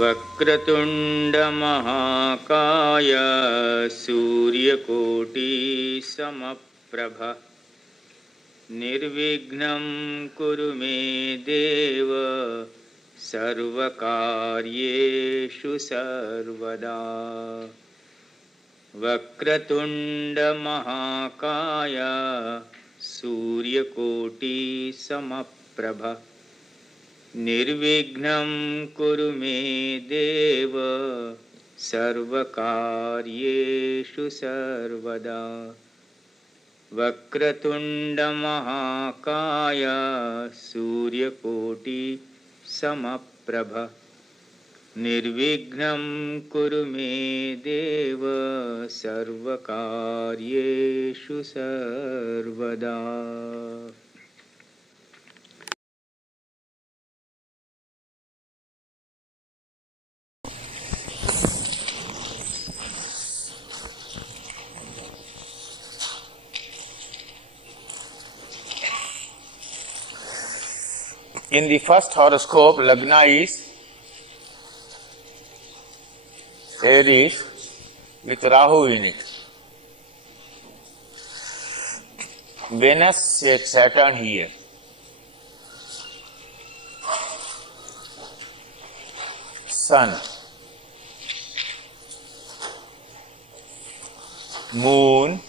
वक्रतुंड महाकाय सूर्यकोटि समप्रभ निर्विघ्नं कुरु मे देव सर्वकार्येषु सर्वदा। वक्रतुंड महाकाय सूर्यकोटि समप्रभ निर्विघ्नं कुरु मे देव सर्वकार्येषु सर्वदा। वक्रतुंड महाकाय सूर्यकोटि समप्रभ निर्विघ्नं कुरु मे देव सर्वकार्येषु सर्वदा। In the first horoscope, Lagna is Aries with Rahu in it. Venus is Saturn here. Sun, Moon,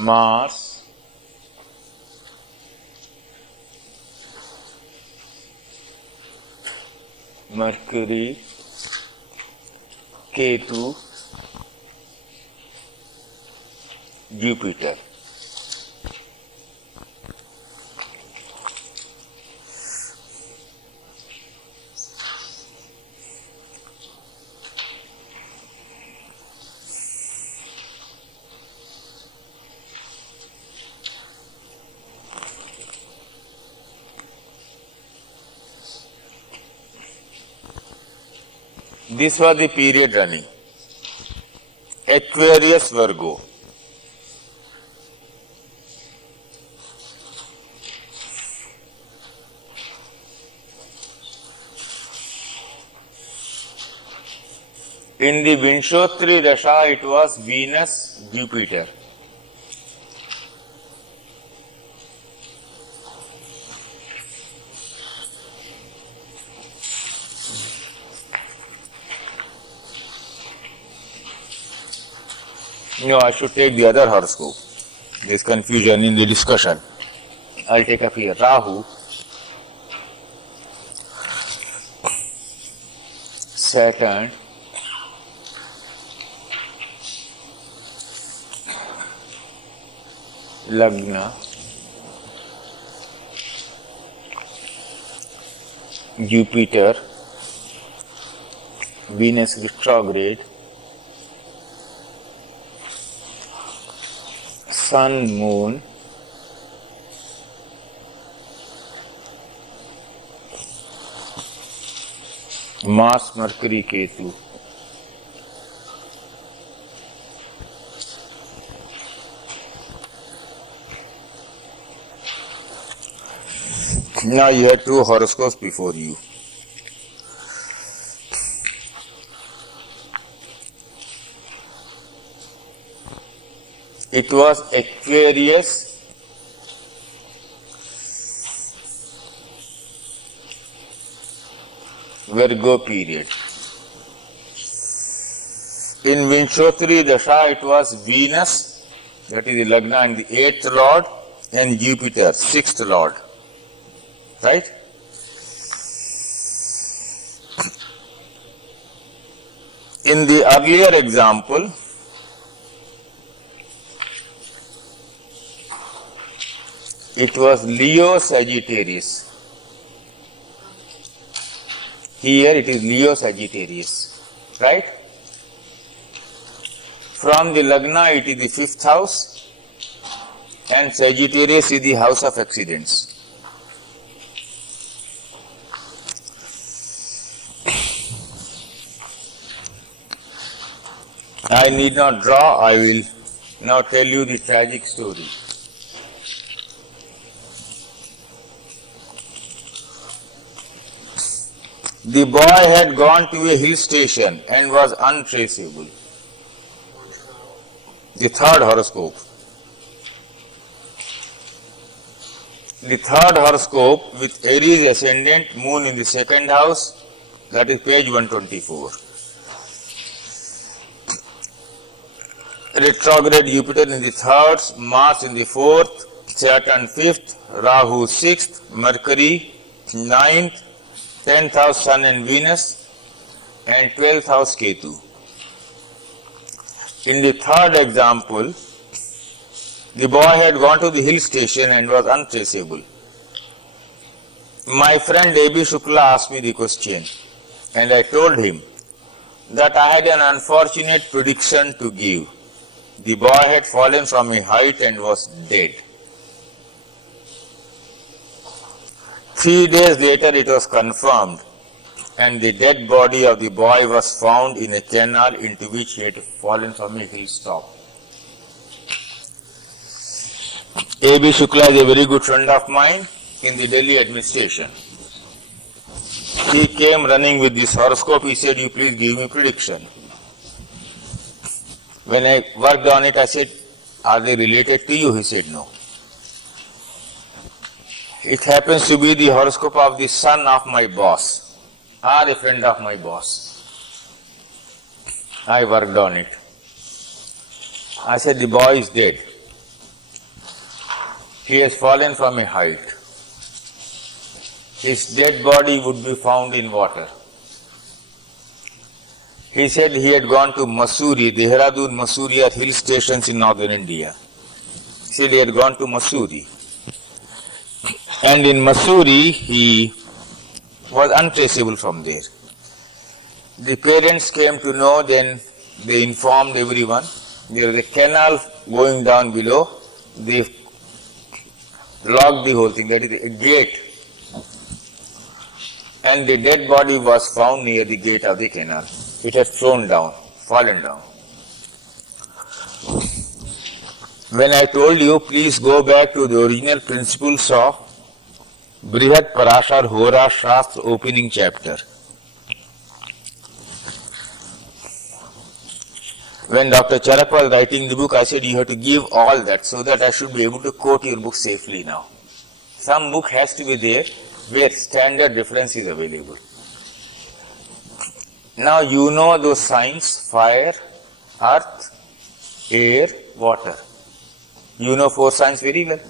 Mars, Mercury, Ketu, Jupiter. This was the period running. Aquarius, Virgo. In the Vinchotri Dasha, it was Venus, Jupiter. No, I should take the other horoscope. There's confusion in the discussion. I'll take up here Rahu, Saturn, Lagna, Jupiter, Venus retrograde, Sun, Moon, Mars, Mercury, Ketu. Now you have two horoscopes before you. It was Aquarius, Virgo period. In Vinchotri Dasha, it was Venus, that is the Lagna and the 8th Lord, and Jupiter, 6th Lord. Right? In the earlier example, it was Leo Sagittarius. Here it is Leo Sagittarius. Right? From the Lagna it is the 5th house and Sagittarius is the house of accidents. I need not draw, I will now tell you the tragic story. The boy had gone to a hill station and was untraceable. The third horoscope. The third horoscope with Aries ascendant, moon in the second house, that is page 124. Retrograde Jupiter in the third, Mars in the fourth, Saturn fifth, Rahu sixth, Mercury ninth, 10th house Sun and Venus, and 12th house Ketu. In the third example, the boy had gone to the hill station and was untraceable. My friend A.B. Shukla asked me the question, and I told him that I had an unfortunate prediction to give. The boy had fallen from a height and was dead. 3 days later it was confirmed, and the dead body of the boy was found in a canal into which he had fallen from a hilltop. A.B. Shukla is a very good friend of mine in the Delhi administration. He came running with this horoscope. He said, "You please give me prediction." When I worked on it, I said, "Are they related to you?" He said, "No." It happens to be the horoscope of the son of my boss, or a friend of my boss. I worked on it. I said, "The boy is dead. He has fallen from a height. His dead body would be found in water." He said he had gone to Mussoorie. Dehradun, Mussoorie are hill stations in northern India. He said he had gone to Mussoorie. And in Mussoorie, he was untraceable from there. The parents came to know, then they informed everyone. There was a canal going down below. They locked the whole thing, that is a gate. And the dead body was found near the gate of the canal. It had fallen down. When I told you, please go back to the original principles of Brihat Parashar Hora Shastra opening chapter. When Dr. Charak was writing the book, I said you have to give all that so that I should be able to quote your book safely now. Some book has to be there where standard reference is available. Now you know those signs: fire, earth, air, water. You know 4 signs very well.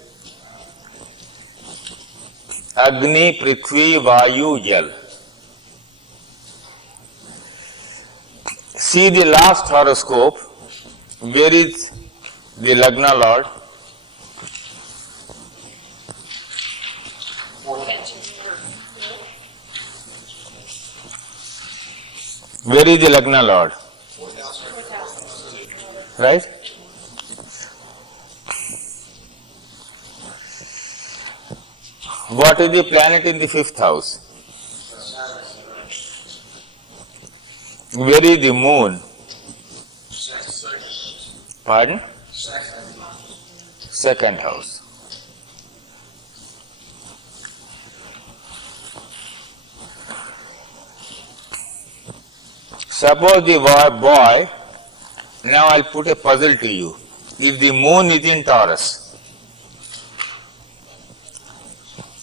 Agni, Prithvi, Vayu, Jal. See the last horoscope. Where is the Lagna Lord? Where is the Lagna Lord? Right? What is the planet in the 5th house? Where is the moon? Pardon? Second house. Suppose the boy, now I'll put a puzzle to you. If the moon is in Taurus,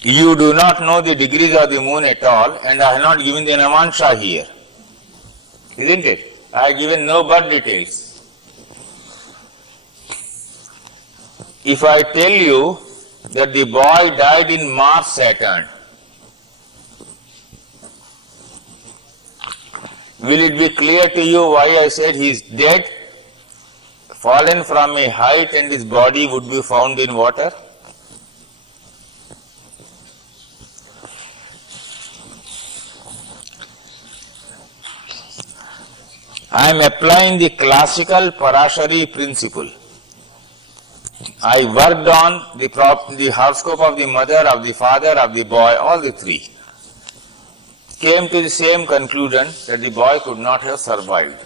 you do not know the degrees of the moon at all, and I have not given the Namansha here. Isn't it? I have given no birth details. If I tell you that the boy died in Mars Saturn, will it be clear to you why I said he is dead, fallen from a height, and his body would be found in water? I am applying the classical Parashari principle. I worked on the horoscope of the mother, of the father, of the boy, all the 3. Came to the same conclusion that the boy could not have survived.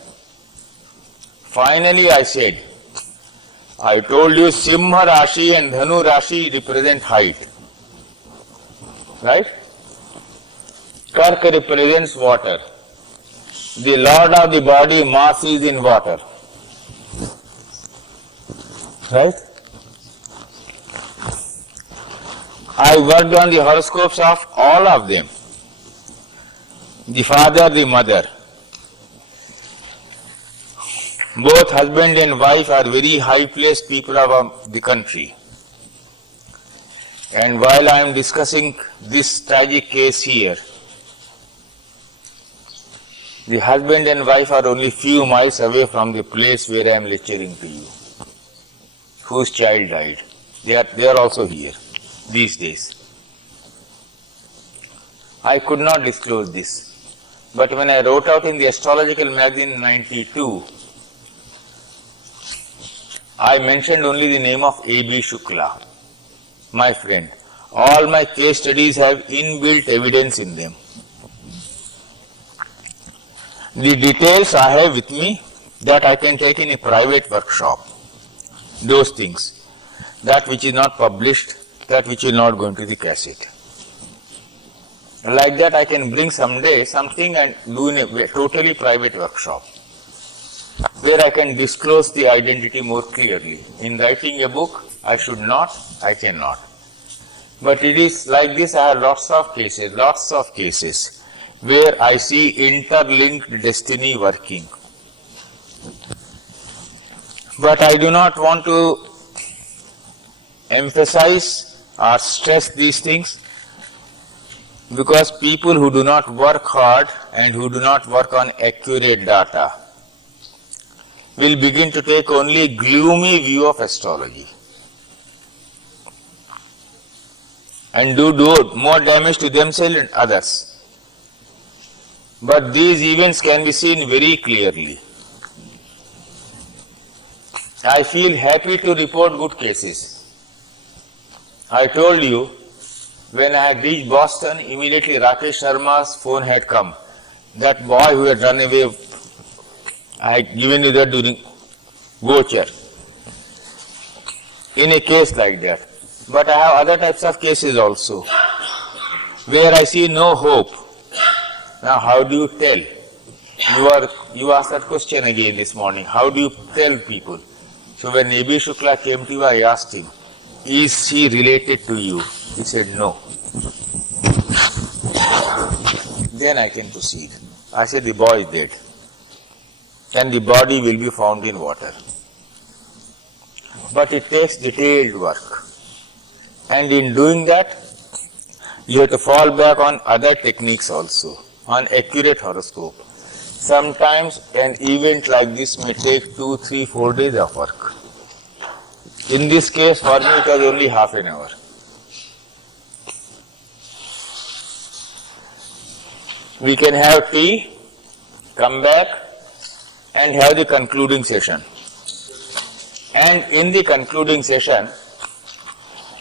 Finally I said, I told you Simha Rashi and Dhanu Rashi represent height. Right? Kark represents water. The lord of the body, Mars, is in water. Right? I worked on the horoscopes of all of them. The father, the mother. Both husband and wife are very high placed people of the country. And while I am discussing this tragic case here, the husband and wife are only few miles away from the place where I am lecturing to you, whose child died. They are also here these days. I could not disclose this. But when I wrote out in the Astrological Magazine in 92, I mentioned only the name of A.B. Shukla, my friend. All my case studies have inbuilt evidence in them. The details I have with me that I can take in a private workshop. Those things. That which is not published, that which will not go into the cassette. Like that I can bring someday something and do in a totally private workshop, where I can disclose the identity more clearly. In writing a book, I should not, I cannot. But it is like this, I have lots of cases where I see interlinked destiny working. But I do not want to emphasize or stress these things, because people who do not work hard and who do not work on accurate data will begin to take only gloomy view of astrology and do more damage to themselves and others. But these events can be seen very clearly. I feel happy to report good cases. I told you, when I had reached Boston, immediately Rakesh Sharma's phone had come. That boy who had run away, I had given you that during Gochar. In a case like that. But I have other types of cases also, where I see no hope. Now how do you tell? You asked that question again this morning. How do you tell people? So when A.B. Shukla came to you, I asked him, is she related to you? He said no. Then I can proceed. I said the boy is dead and the body will be found in water. But it takes detailed work. And in doing that, you have to fall back on other techniques also, on accurate horoscope. Sometimes an event like this may take 2, 3, 4 days of work. In this case, for me, it was only half an hour. We can have tea, come back, and have the concluding session. And in the concluding session,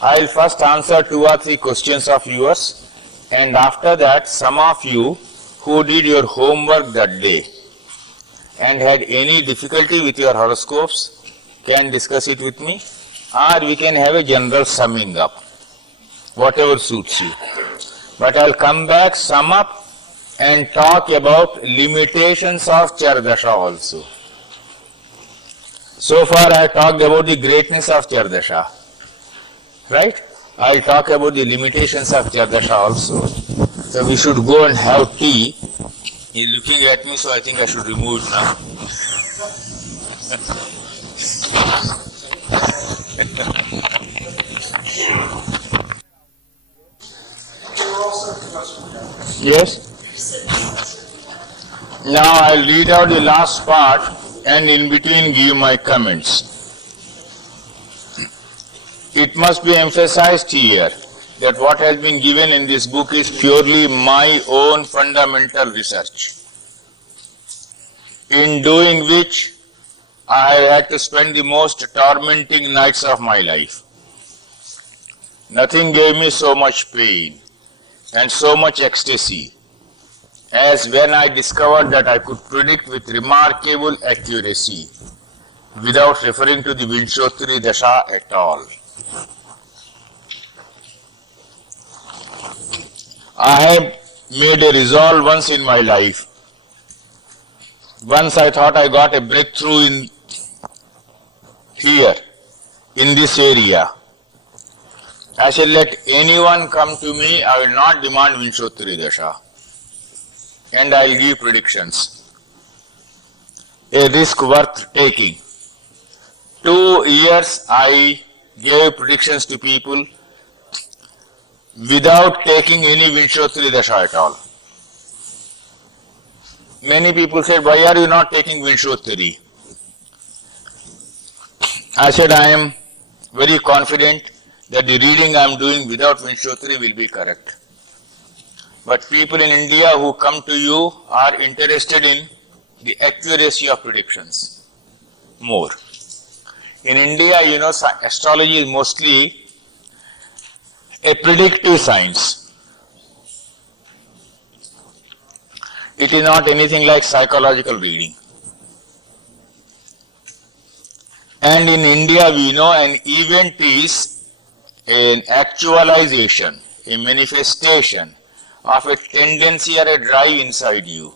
I will first answer 2 or 3 questions of yours, and after that, some of you who did your homework that day and had any difficulty with your horoscopes can discuss it with me, or we can have a general summing up, whatever suits you. But I will come back, sum up, and talk about limitations of Chardasha also. So far I have talked about the greatness of Chardasha, right? I will talk about the limitations of Chardasha also. So we should go and have tea. He is looking at me, so I think I should remove it now. Yes? Now I will read out the last part and in between give my comments. It must be emphasized here that what has been given in this book is purely my own fundamental research, in doing which I have had to spend the most tormenting nights of my life. Nothing gave me so much pain and so much ecstasy as when I discovered that I could predict with remarkable accuracy without referring to the Vinchotri Dasha at all. I have made a resolve once in my life. Once I thought I got a breakthrough in here, in this area. I said, let anyone come to me, I will not demand Vinshottari Dasha. And I will give predictions. A risk worth taking. 2 years I gave predictions to people without taking any Vinshottari Dasha at all. Many people said, why are you not taking Vinshottari? I said, I am very confident that the reading I am doing without Vinshottari will be correct. But people in India who come to you are interested in the accuracy of predictions more. In India, you know, astrology is mostly a predictive science. It is not anything like psychological reading. And in India, we know an event is an actualization, a manifestation of a tendency or a drive inside you,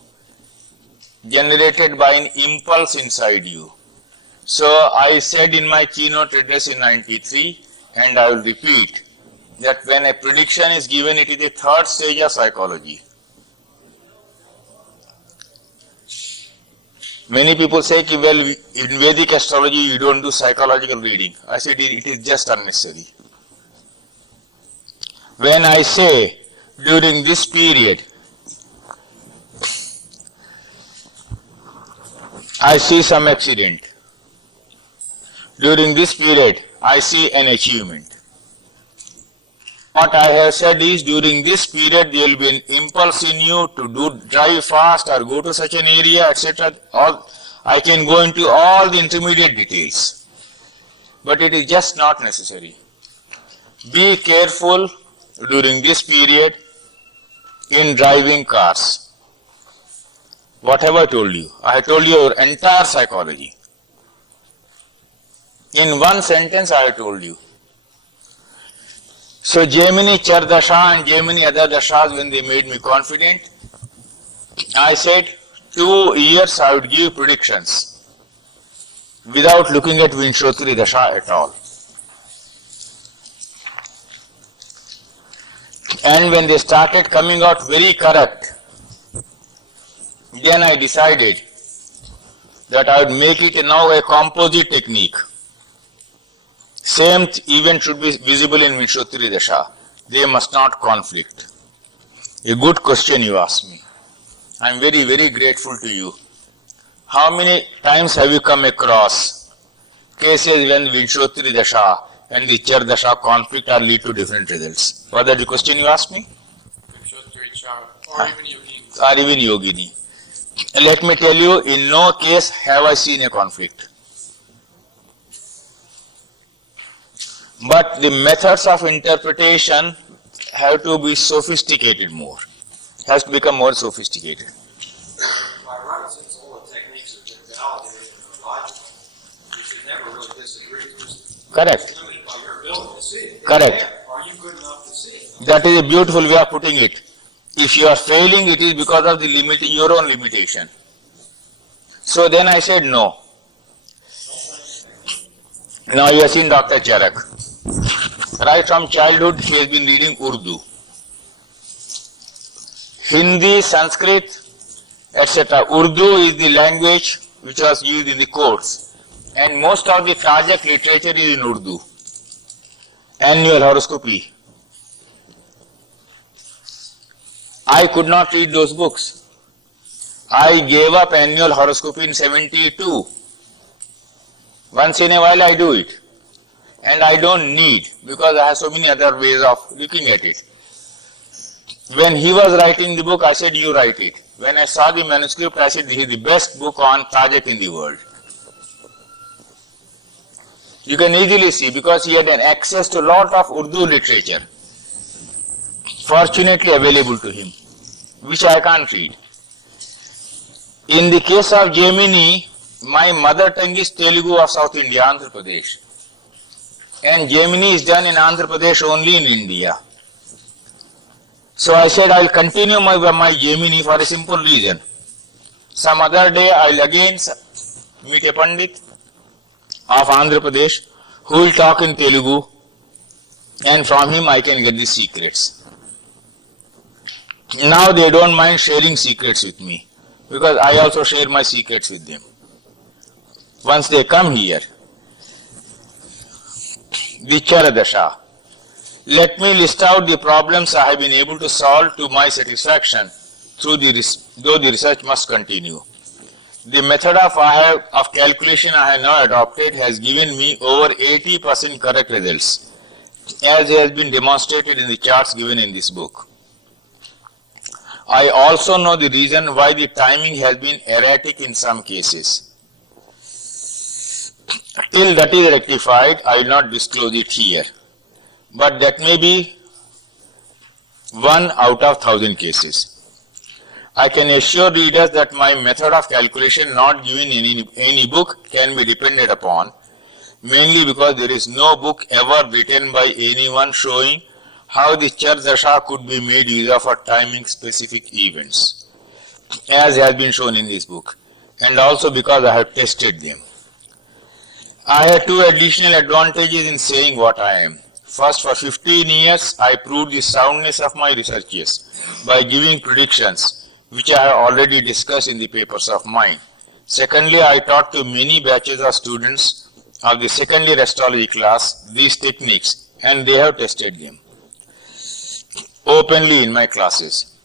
generated by an impulse inside you. So I said in my keynote address in 93, and I will repeat, that when a prediction is given, it is the third stage of psychology. Many people say, well, in Vedic astrology you don't do psychological reading. I said it is just unnecessary. When I say during this period, I see some accident. During this period, I see an achievement. What I have said is, during this period, there will be an impulse in you to drive fast or go to such an area, etc. I can go into all the intermediate details, but it is just not necessary. Be careful during this period in driving cars. What have I told you? I have told you your entire psychology. In one sentence I have told you. So Gemini Chardasha and Gemini other dashas, when they made me confident, I said 2 years I would give predictions without looking at Vinshottari Dasha at all. And when they started coming out very correct, then I decided that I would make it now a composite technique. Same event should be visible in Vinshottari Dasha. They must not conflict. A good question you asked me. I am very, very grateful to you. How many times have you come across cases when Vinshottari Dasha and the Char Dasha conflict or lead to different results? Was that the question you asked me? Vinshottari Char, or even Yogini. Or even Yogini. Let me tell you, in no case have I seen a conflict. But the methods of interpretation have to be sophisticated more. Has to become more sophisticated. Ironic, since all the techniques have been validated and are logical, you should never really disagree. Correct. Limited by your ability to see. Correct. Are you good enough to see? That is a beautiful way of putting it. If you are failing, it is because of the your own limitation. So then I said no. Now you have seen Dr. Charak. Right from childhood he has been reading Urdu. Hindi, Sanskrit, etc. Urdu is the language which was used in the courts, and most of the project literature is in Urdu. Annual horoscopy. I could not read those books. I gave up annual horoscopy in 72. Once in a while I do it. And I don't need, because I have so many other ways of looking at it. When he was writing the book, I said, you write it. When I saw the manuscript, I said, this is the best book on project in the world. You can easily see, because he had an access to a lot of Urdu literature, fortunately available to him, which I can't read. In the case of Gemini, my mother tongue is Telugu of South India, Andhra Pradesh. And Gemini is done in Andhra Pradesh only in India. So I said I'll continue my Gemini for a simple reason. Some other day I'll again meet a Pandit of Andhra Pradesh who will talk in Telugu, and from him I can get the secrets. Now they don't mind sharing secrets with me, because I also share my secrets with them. Once they come here, Vichara Dasha. Let me list out the problems I have been able to solve to my satisfaction, though the research must continue. The method of calculation I have now adopted has given me over 80% correct results, as has been demonstrated in the charts given in this book. I also know the reason why the timing has been erratic in some cases. Till that is rectified, I will not disclose it here. But that may be 1 out of 1,000 cases. I can assure readers that my method of calculation not given in any book can be depended upon, mainly because there is no book ever written by anyone showing how the Char Dasha could be made use of for timing specific events, as has been shown in this book, and also because I have tested them. I had 2 additional advantages in saying what I am. First, for 15 years, I proved the soundness of my researches by giving predictions, which I have already discussed in the papers of mine. Secondly, I taught to many batches of students of the second-year astrology class these techniques, and they have tested them openly in my classes.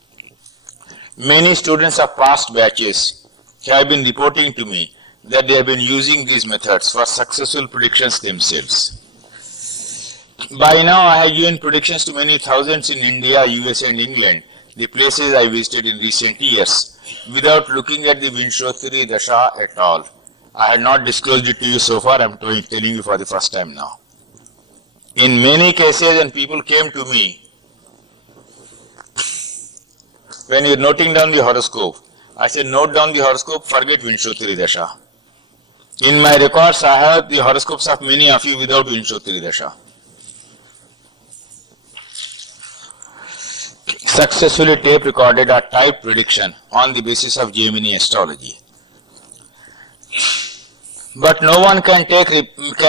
Many students of past batches have been reporting to me that they have been using these methods for successful predictions themselves. By now, I have given predictions to many thousands in India, USA and England, the places I visited in recent years, without looking at the Vinshotri Dasha at all. I had not disclosed it to you so far, I am telling you for the first time now. In many cases, and people came to me, when you are noting down the horoscope, I said, note down the horoscope, forget Vinshotri Dasha. In my records, I have the horoscopes of many of you without Vinshotri Dasha. Successfully tape recorded a type prediction on the basis of Gemini astrology. But no one can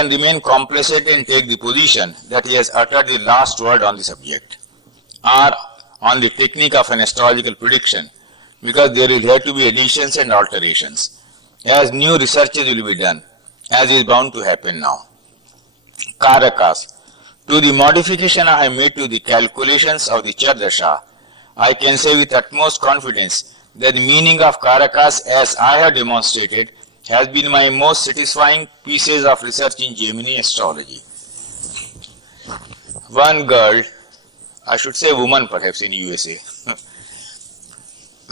remain complacent and take the position that he has uttered the last word on the subject or on the technique of an astrological prediction, because there will have to be additions and alterations, as new researches will be done, as is bound to happen now. Karakas. To the modification I have made to the calculations of the Char Dasha, I can say with utmost confidence that the meaning of Karakas, as I have demonstrated, has been my most satisfying pieces of research in Gemini astrology. One girl, I should say woman perhaps in USA,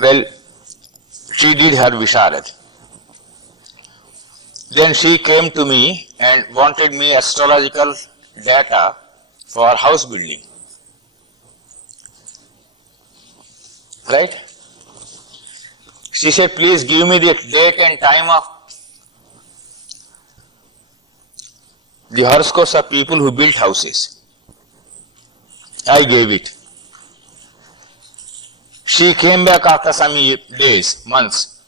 well, she did her Visharad. Then she came to me and wanted me astrological data for house building. Right? She said, please give me the date and time of the horoscopes of people who built houses. I gave it. She came back after some days, months.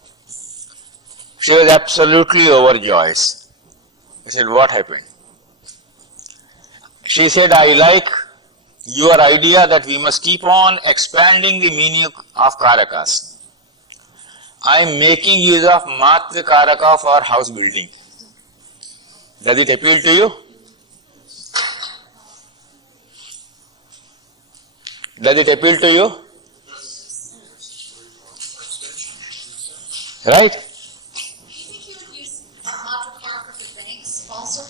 She was absolutely overjoyed. I said, what happened? She said, I like your idea that we must keep on expanding the meaning of Karakas. I am making use of Matra Karaka for house building. Does it appeal to you? Does it appeal to you? Right? Do you think you would use Matra Karaka for banks also?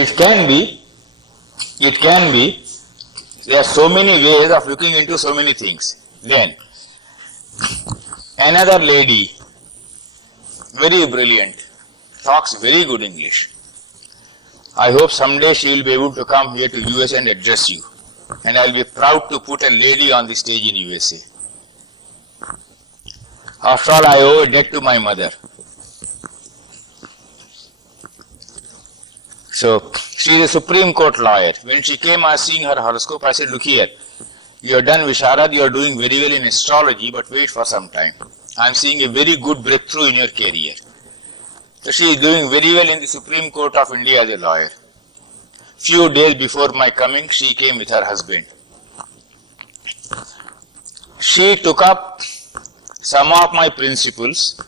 It can be. It can be. There are so many ways of looking into so many things. Then, another lady, very brilliant, talks very good English. I hope someday she will be able to come here to US and address you. And I will be proud to put a lady on the stage in USA. After all, I owe a debt to my mother. So, she is a Supreme Court lawyer. When she came, I was seeing her horoscope. I said, look here, You are done Visharad, you are doing very well in astrology, but wait for some time. I am seeing a very good breakthrough in your career. So she is doing very well in the Supreme Court of India as a lawyer. Few days before my coming, she came with her husband. She took up some of my principles.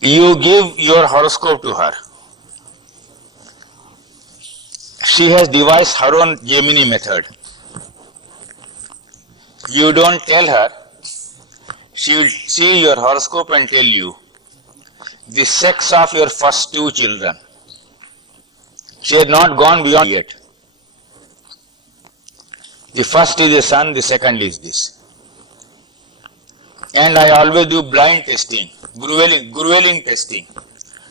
You give your horoscope to her. She has devised her own Gemini method. You don't tell her. She will see your horoscope and tell you the sex of your first two children. She had not gone beyond yet. The first is a son, the second is this. And I always do blind testing, Grueling testing.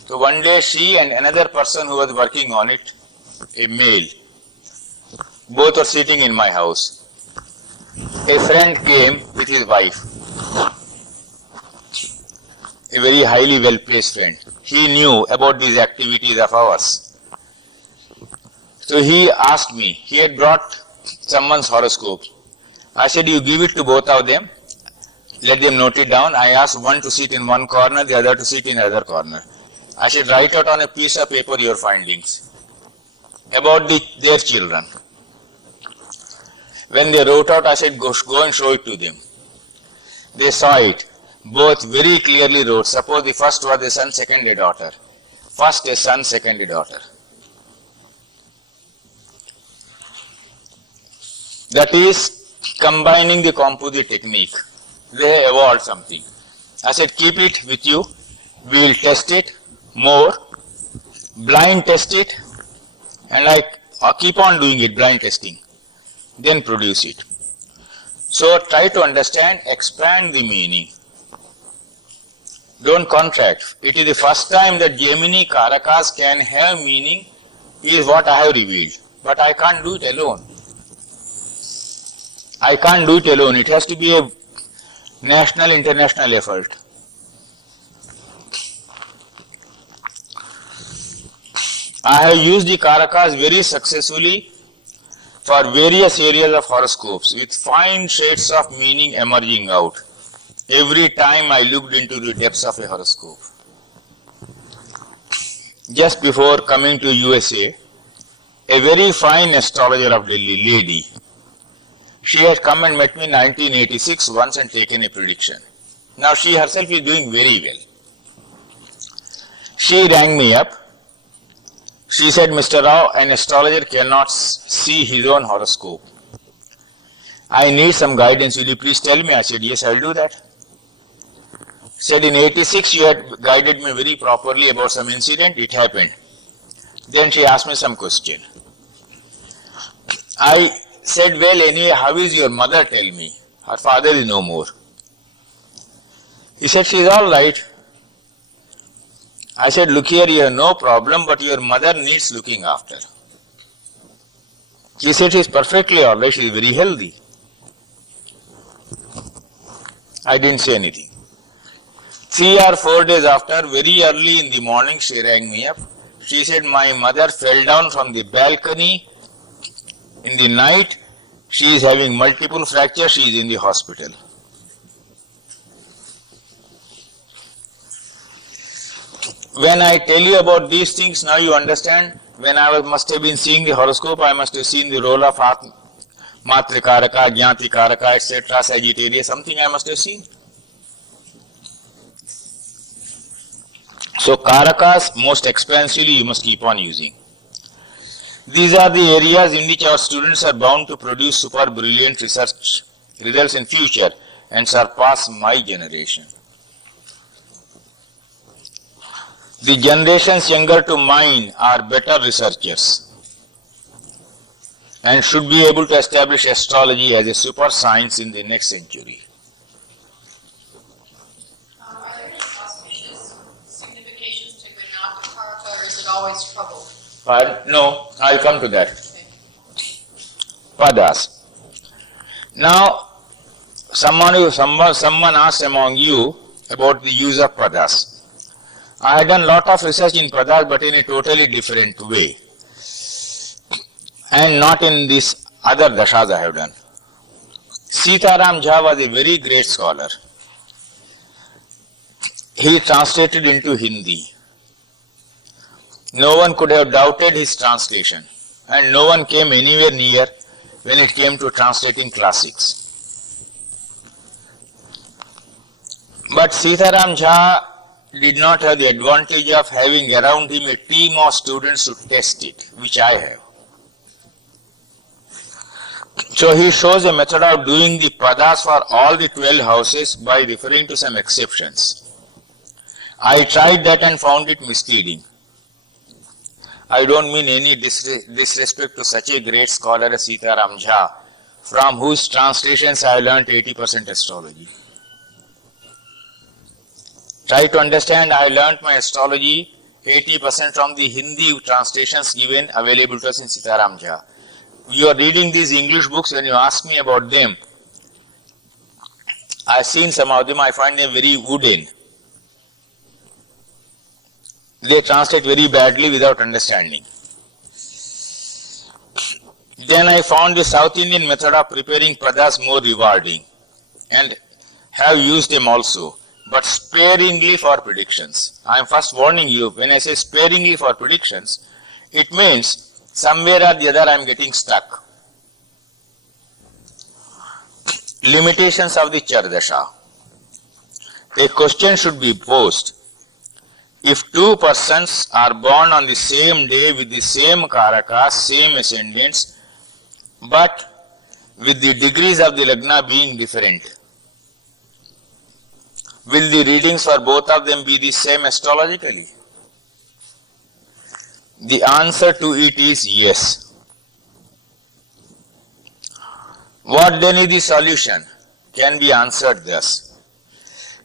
So one day she and another person who was working on it, a male, both are sitting in my house. A friend came with his wife, a very highly well-placed friend. He knew about these activities of ours. So he asked me, he had brought someone's horoscope. I said, you give it to both of them, let them note it down. I asked one to sit in one corner, the other to sit in the other corner. I said, write out on a piece of paper your findings about their children. When they wrote out, I said, go and show it to them. They saw it. Both very clearly wrote. Suppose the first was a son, second a daughter. First a son, second a daughter. That is combining the composite technique. They evolved something. I said, keep it with you. We will test it more, blind test it, and I keep on doing it, blind testing, then produce it. So try to understand, expand the meaning. Don't contract. It is the first time that Gemini Karakas can have meaning, is what I have revealed. But I can't do it alone. I can't do it alone. It has to be a national, international effort. I have used the Karakas very successfully for various areas of horoscopes with fine shades of meaning emerging out every time I looked into the depths of a horoscope. Just before coming to USA, a very fine astrologer of Delhi, lady, she had come and met me in 1986 once and taken a prediction. Now she herself is doing very well. She rang me up. She said, Mr. Rao, an astrologer cannot see his own horoscope. I need some guidance. Will you please tell me? I said, yes, I will do that. Said, in 86 you had guided me very properly about some incident. It happened. Then she asked me some question. I said, well, anyway, how is your mother? Tell me. Her father is no more. He said, she is all right. I said, look here, you have no problem, but your mother needs looking after. She said, she is perfectly all right, she is very healthy. I didn't say anything. 3 or 4 days after, very early in the morning, she rang me up. She said, my mother fell down from the balcony in the night. She is having multiple fractures, she is in the hospital. When I tell you about these things, now you understand. When I must have been seeing the horoscope, I must have seen the role of Matrikaraka, Jnatikaraka, etc., Sagittarius, something I must have seen. So Karakas, most expansively, you must keep on using. These are the areas in which our students are bound to produce super brilliant research results in future and surpass my generation. The generations younger to mine are better researchers and should be able to establish astrology as a super science in the next century. Are there any auspicious significations to Karaka, or is it always trouble? No, I'll come to that. Padas. Now, someone asked among you about the use of padas. I had done a lot of research in padas, but in a totally different way. and not in this other dashas I have done. Sitaram Jha was a very great scholar. He translated into Hindi. No one could have doubted his translation, and no one came anywhere near when it came to translating classics. But Sitaram Jha did not have the advantage of having around him a team of students to test it, which I have. So he shows a method of doing the padas for all the 12 houses by referring to some exceptions. I tried that and found it misleading. I don't mean any disrespect to such a great scholar as Sitaram Jha, from whose translations I learnt 80% astrology. Try to understand, I learnt my astrology 80% from the Hindi translations given available to us in Sitaram Jha. You are reading these English books, when you ask me about them, I've seen some of them, I find them very wooden. They translate very badly without understanding. Then I found the South Indian method of preparing padas more rewarding and have used them also, but sparingly for predictions. I am first warning you, when I say sparingly for predictions, it means somewhere or the other I am getting stuck. Limitations of the Chardasha. A question should be posed. If two persons are born on the same day with the same karakas, same ascendants, but with the degrees of the lagna being different, will the readings for both of them be the same astrologically? The answer to it is yes. What then is the solution? Can be answered thus.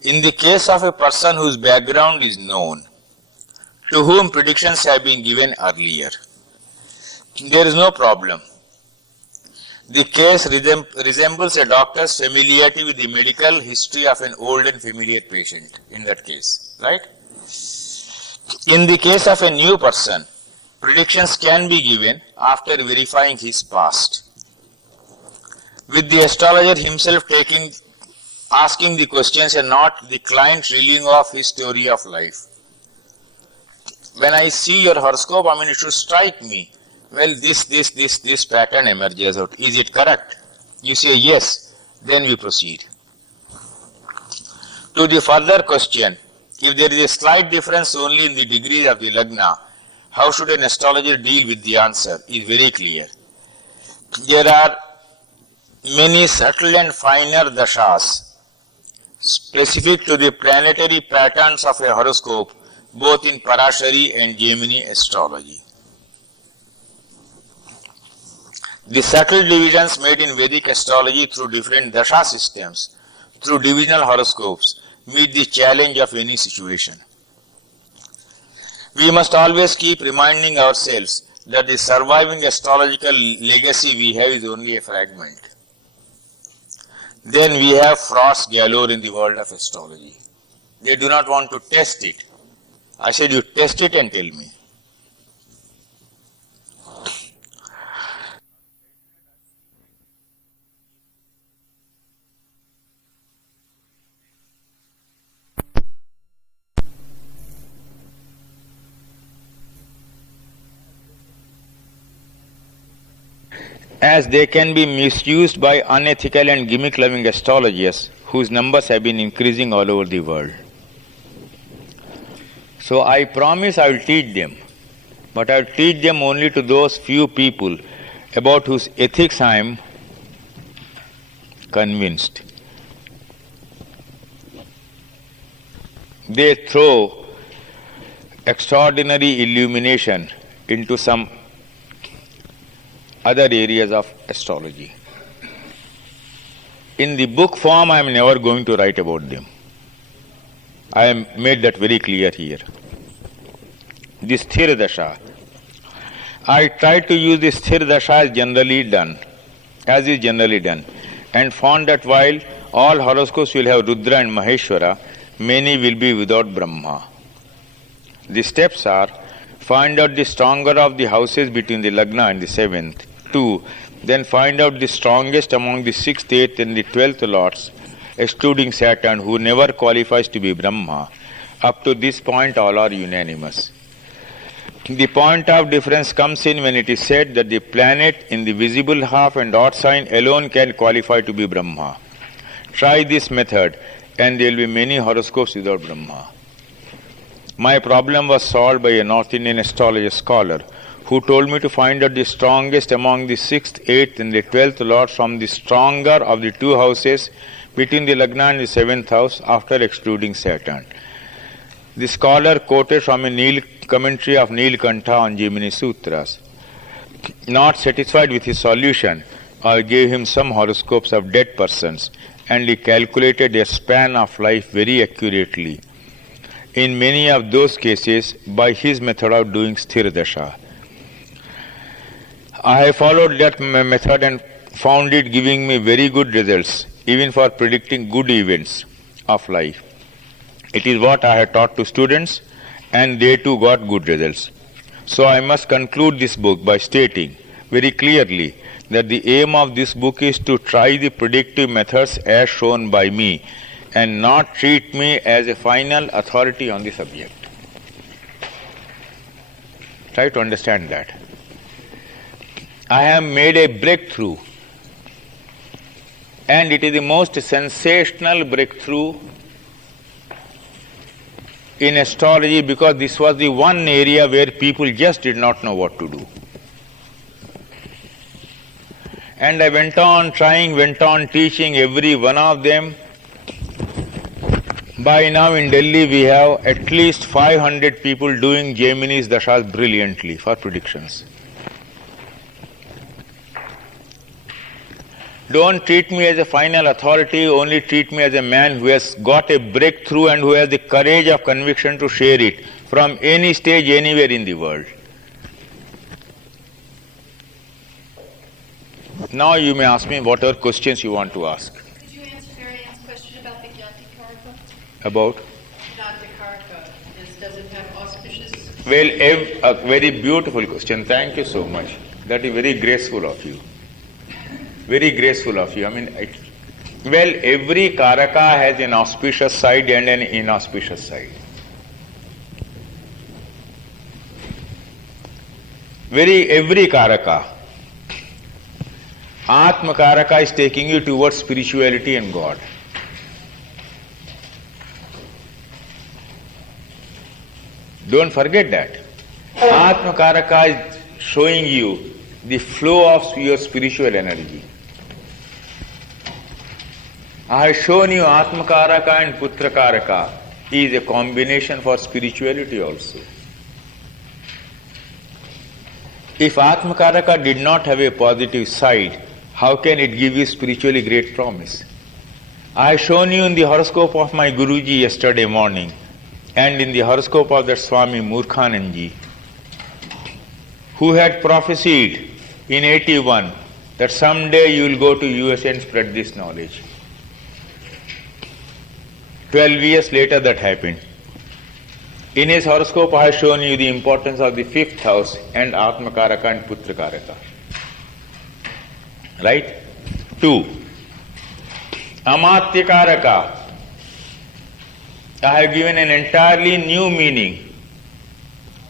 In the case of a person whose background is known, to whom predictions have been given earlier, there is no problem. The case resembles a doctor's familiarity with the medical history of an old and familiar patient in that case, right? In the case of a new person, predictions can be given after verifying his past, with the astrologer himself asking the questions and not the client reeling off his story of life. When I see your horoscope, it should strike me, well, this pattern emerges out. Is it correct? You say yes, then we proceed. To the further question, if there is a slight difference only in the degree of the lagna, how should an astrologer deal with the answer? Is very clear. There are many subtle and finer dashas specific to the planetary patterns of a horoscope, both in Parashari and Gemini astrology. The subtle divisions made in Vedic astrology through different dasha systems, through divisional horoscopes, meet the challenge of any situation. We must always keep reminding ourselves that the surviving astrological legacy we have is only a fragment. Then we have frauds galore in the world of astrology. They do not want to test it. I said, you test it and tell me. As they can be misused by unethical and gimmick-loving astrologers whose numbers have been increasing all over the world. So I promise I will teach them, but I will teach them only to those few people about whose ethics I am convinced. They throw extraordinary illumination into some other areas of astrology. In the book form, I am never going to write about them. I have made that very clear here. The Sthira Dasha. I tried to use the Sthira Dasha as is generally done, and found that while all horoscopes will have Rudra and Maheshwara, many will be without Brahma. The steps are: find out the stronger of the houses between the Lagna and the 7th, 2, then find out the strongest among the 6th, 8th and the 12th lords, excluding Saturn, who never qualifies to be Brahma. Up to this point, all are unanimous. The point of difference comes in when it is said that the planet in the visible half and odd sign alone can qualify to be Brahma. Try this method and there will be many horoscopes without Brahma. My problem was solved by a North Indian astrologer scholar who told me to find out the strongest among the 6th, 8th and the 12th lords from the stronger of the two houses between the Lagna and the 7th house after excluding Saturn. The scholar quoted from a commentary of Neelkantha on Jaimini Sutras. Not satisfied with his solution, I gave him some horoscopes of dead persons and he calculated their span of life very accurately. In many of those cases, by his method of doing Sthira Dasha. I have followed that method and found it giving me very good results, even for predicting good events of life. It is what I have taught to students, and they too got good results. So I must conclude this book by stating very clearly that the aim of this book is to try the predictive methods as shown by me and not treat me as a final authority on the subject. Try to understand that. I have made a breakthrough, and it is the most sensational breakthrough in astrology because this was the one area where people just did not know what to do. And I went on trying, went on teaching every one of them. By now in Delhi we have at least 500 people doing Jaimini's Dashas brilliantly for predictions. Don't treat me as a final authority, only treat me as a man who has got a breakthrough and who has the courage of conviction to share it from any stage, anywhere in the world. Now you may ask me whatever questions you want to ask. Could you answer Marianne's question about the Gyantikaraka? About? Gyantikaraka, does it have auspicious? Well, a very beautiful question. Thank you so much. That is very graceful of you. Very graceful of you. Well, every Karaka has an auspicious side and an inauspicious side. Every Karaka. Atma Karaka is taking you towards spirituality and God. Don't forget that. Atma Karaka is showing you the flow of your spiritual energy. I have shown you Atma Karaka and Putra Karaka is a combination for spirituality also. If Atma Karaka did not have a positive side, how can it give you spiritually great promise? I have shown you in the horoscope of my Guruji yesterday morning and in the horoscope of that Swami Murkhanandji, who had prophesied in 81 that someday you will go to USA and spread this knowledge. 12 years later that happened. In his horoscope I have shown you the importance of the 5th house and Atma Karaka and Putra Karaka. Right? 2. Amatya Karaka. I have given an entirely new meaning.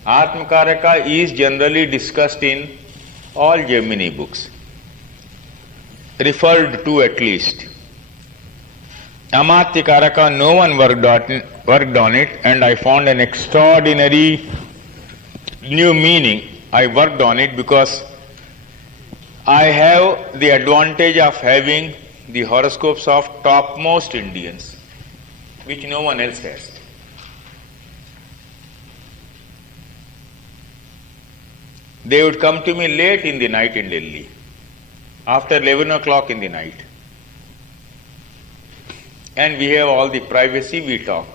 Atma Karaka is generally discussed in all Gemini books, referred to at least. Amatya Karaka, no one worked on it, and I found an extraordinary new meaning. I worked on it because I have the advantage of having the horoscopes of topmost Indians, which no one else has. They would come to me late in the night in Delhi, after 11 o'clock in the night. And we have all the privacy, we talk.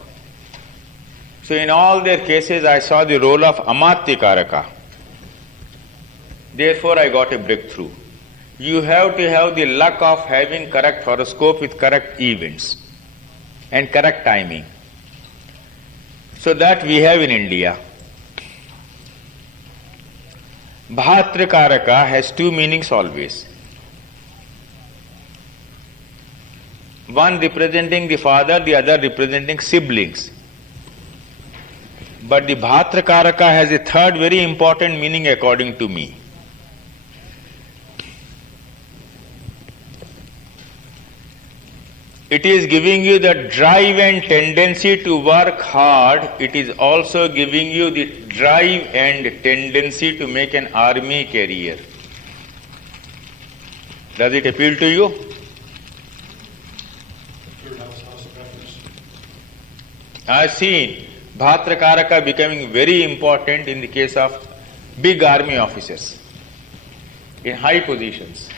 So in all their cases I saw the role of Amatya Karaka. Therefore I got a breakthrough. You have to have the luck of having correct horoscope with correct events and correct timing. So that we have in India. Bhatrakaraka has two meanings always. One representing the father, the other representing siblings. But the Bhatrakaraka has a third very important meaning according to me. It is giving you the drive and tendency to work hard. It is also giving you the drive and tendency to make an army career. Does it appeal to you? I have seen Bhatrakaraka becoming very important in the case of big army officers in high positions.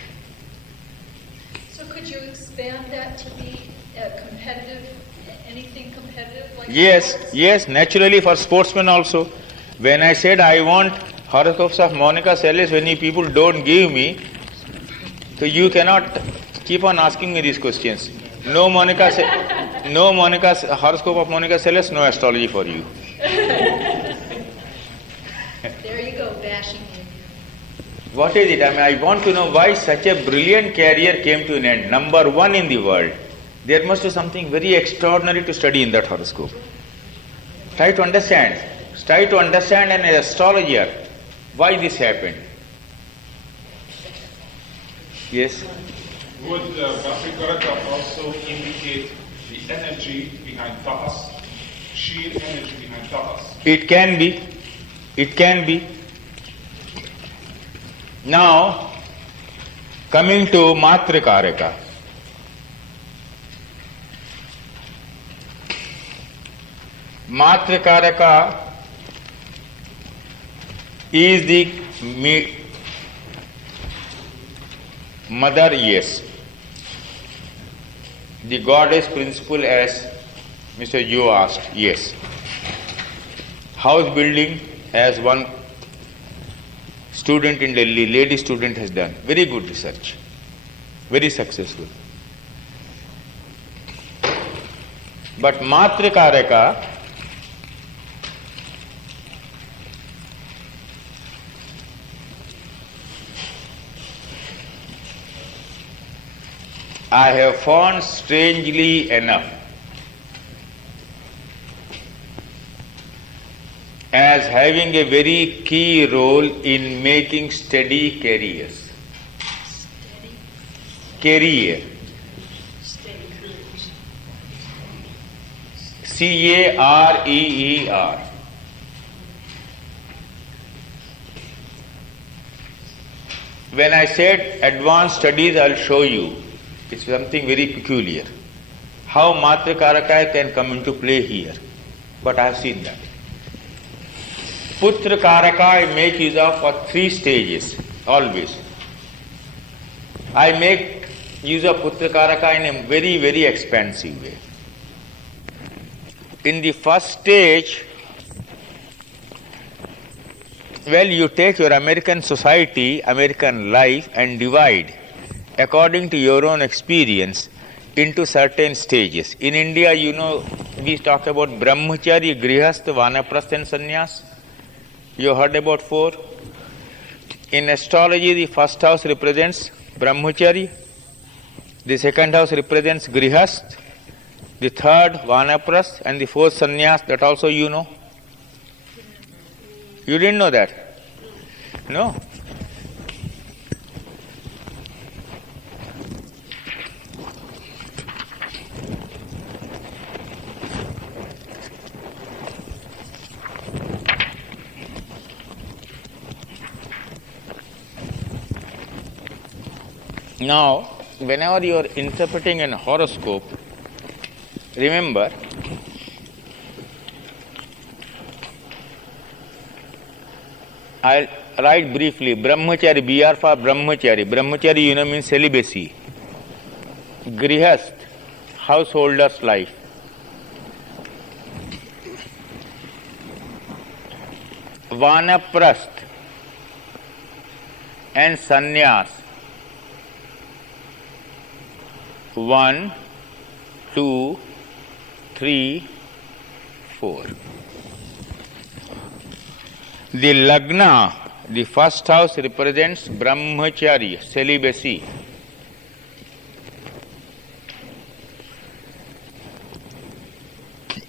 So could you expand that to be competitive, anything competitive? Like Yes, sports? yes, naturally for sportsmen also. When I said I want horoscopes of Monica Seles, when you people don't give me, so you cannot keep on asking me these questions. No Monica, horoscope of Monica Seles, no astrology for you. There you go, bashing you. What is it? I mean, I want to know why such a brilliant career came to an end. Number one in the world. There must be something very extraordinary to study in that horoscope. Try to understand. Try to understand an astrologer why this happened. Yes? Would Bhatrakaraka also indicate the energy behind tapas, sheer energy behind tapas? It can be. It can be. Now, coming to Matrakaraka. Matrakaraka is the mother, yes. The goddess principle, as Mr. Yu asked, yes. House building, as one student in Delhi, lady student has done. Very good research. Very successful. But Matrakaraka I have found, strangely enough, as having a very key role in making steady careers. Career. Career. When I said advanced studies, I'll show you. It's something very peculiar. How Matrakaraka can come into play here. But I have seen that. Putrakaraka I make use of for 3 stages, always. I make use of Putrakaraka in a very, very expansive way. In the first stage, well, you take your American society, American life, and divide according to your own experience into certain stages. In India, you know, we talk about Brahmachari, Grihastha, Vanaprastha and Sannyas. You heard about 4. In astrology, the first house represents Brahmachari, the second house represents Grihastha, the third Vanaprastha, and the fourth Sannyas. That also you know. You didn't know that? No? Now, whenever you are interpreting an horoscope, remember, I'll write briefly, Brahmachari, BR for Brahmachari. Brahmachari, you know, means celibacy. Grihasth, householder's life. Vanaprastha and Sannyas. 1, 2, 3, 4. The Lagna The first house represents brahmacharya, celibacy.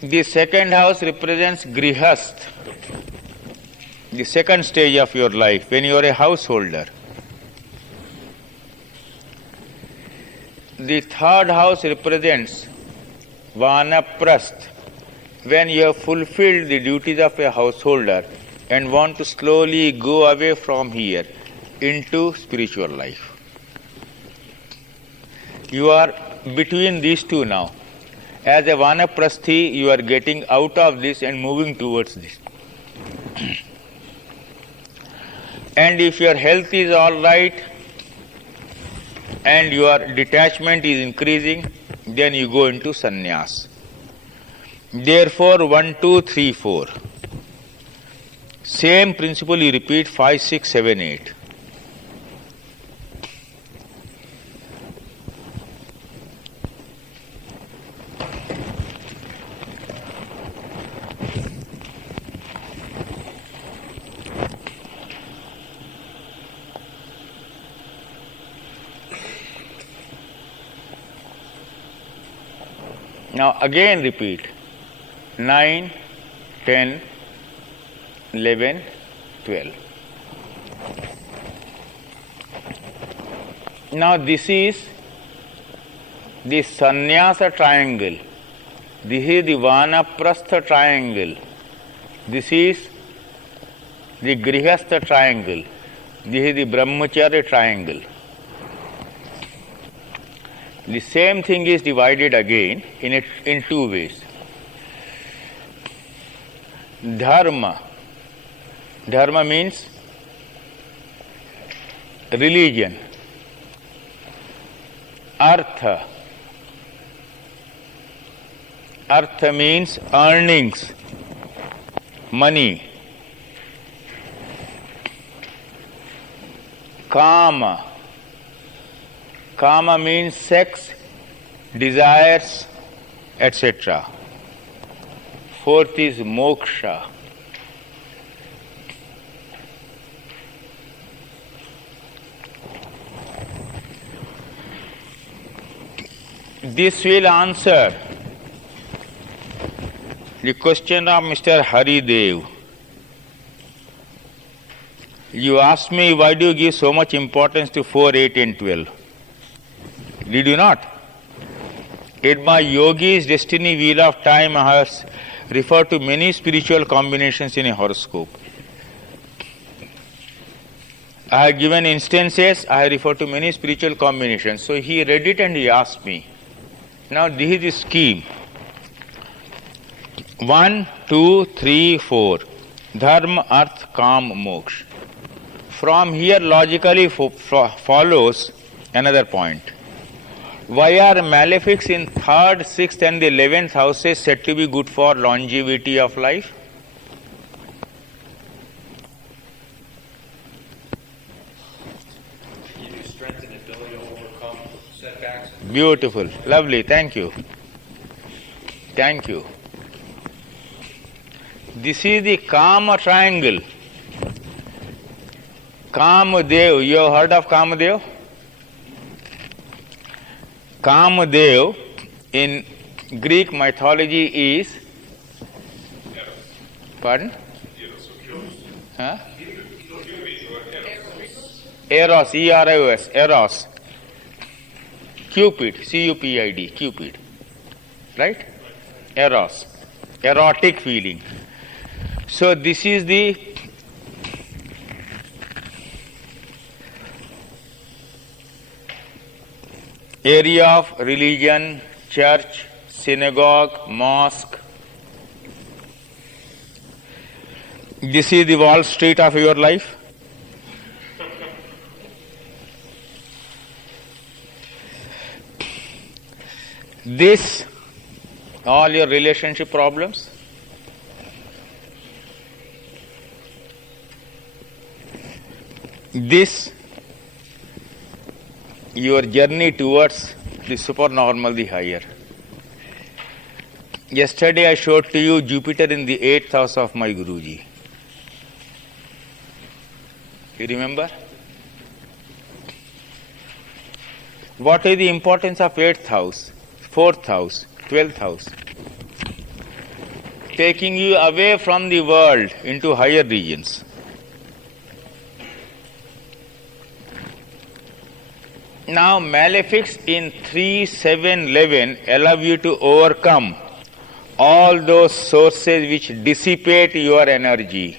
The second house represents grihast, the second stage of your life, when you are a householder. The third house represents vanaprasth, when you have fulfilled the duties of a householder and want to slowly go away from here into spiritual life. You are between these two now. As a vanaprasthi, you are getting out of this and moving towards this. And if your health is all right and your detachment is increasing, then you go into sannyas. Therefore, 1, 2, 3, 4. Same principle you repeat 5, 6, 7, 8. Now again repeat 9, 10, 11, 12. Now this is the sannyasa triangle. This is the vanaprastha triangle. This is the grihastha triangle. This is the brahmacharya triangle. The same thing is divided again in two ways. Dharma. Dharma means religion. Artha. Artha means earnings, money. Kama. Kama means sex, desires, etc. Fourth is moksha. This will answer the question of Mr. Haridev. You asked me, why do you give so much importance to 4, 8 and 12? Did you not? In my Yogi's Destiny Wheel of Time, I have referred to many spiritual combinations in a horoscope. I have given instances, I have referred to many spiritual combinations. So he read it and he asked me. Now this is the scheme. 1, 2, 3, 4. Dharma, Arth, Kam, Moksha. From here logically follows another point. Why are malefics in 3rd, 6th and the 11th houses said to be good for longevity of life? Give you strength and ability to overcome setbacks. Beautiful, lovely, thank you. Thank you. This is the Kama triangle. Kamadev, you have heard of Kamadev? Kamadev in Greek mythology is, pardon? Huh? Eros, E-R-O-S, Eros. Cupid, C-U-P-I-D, Cupid. Right? Eros, erotic feeling. So this is the area of religion, church, synagogue, mosque. This is the Wall Street of your life. This, all your relationship problems. This, your journey towards the supernormal, the higher. Yesterday I showed to you Jupiter in the 8th house of my Guruji. You remember? What is the importance of 8th house, 4th house, 12th house? Taking you away from the world into higher regions. Now, malefics in 3, 7, 11 allow you to overcome all those sources which dissipate your energy.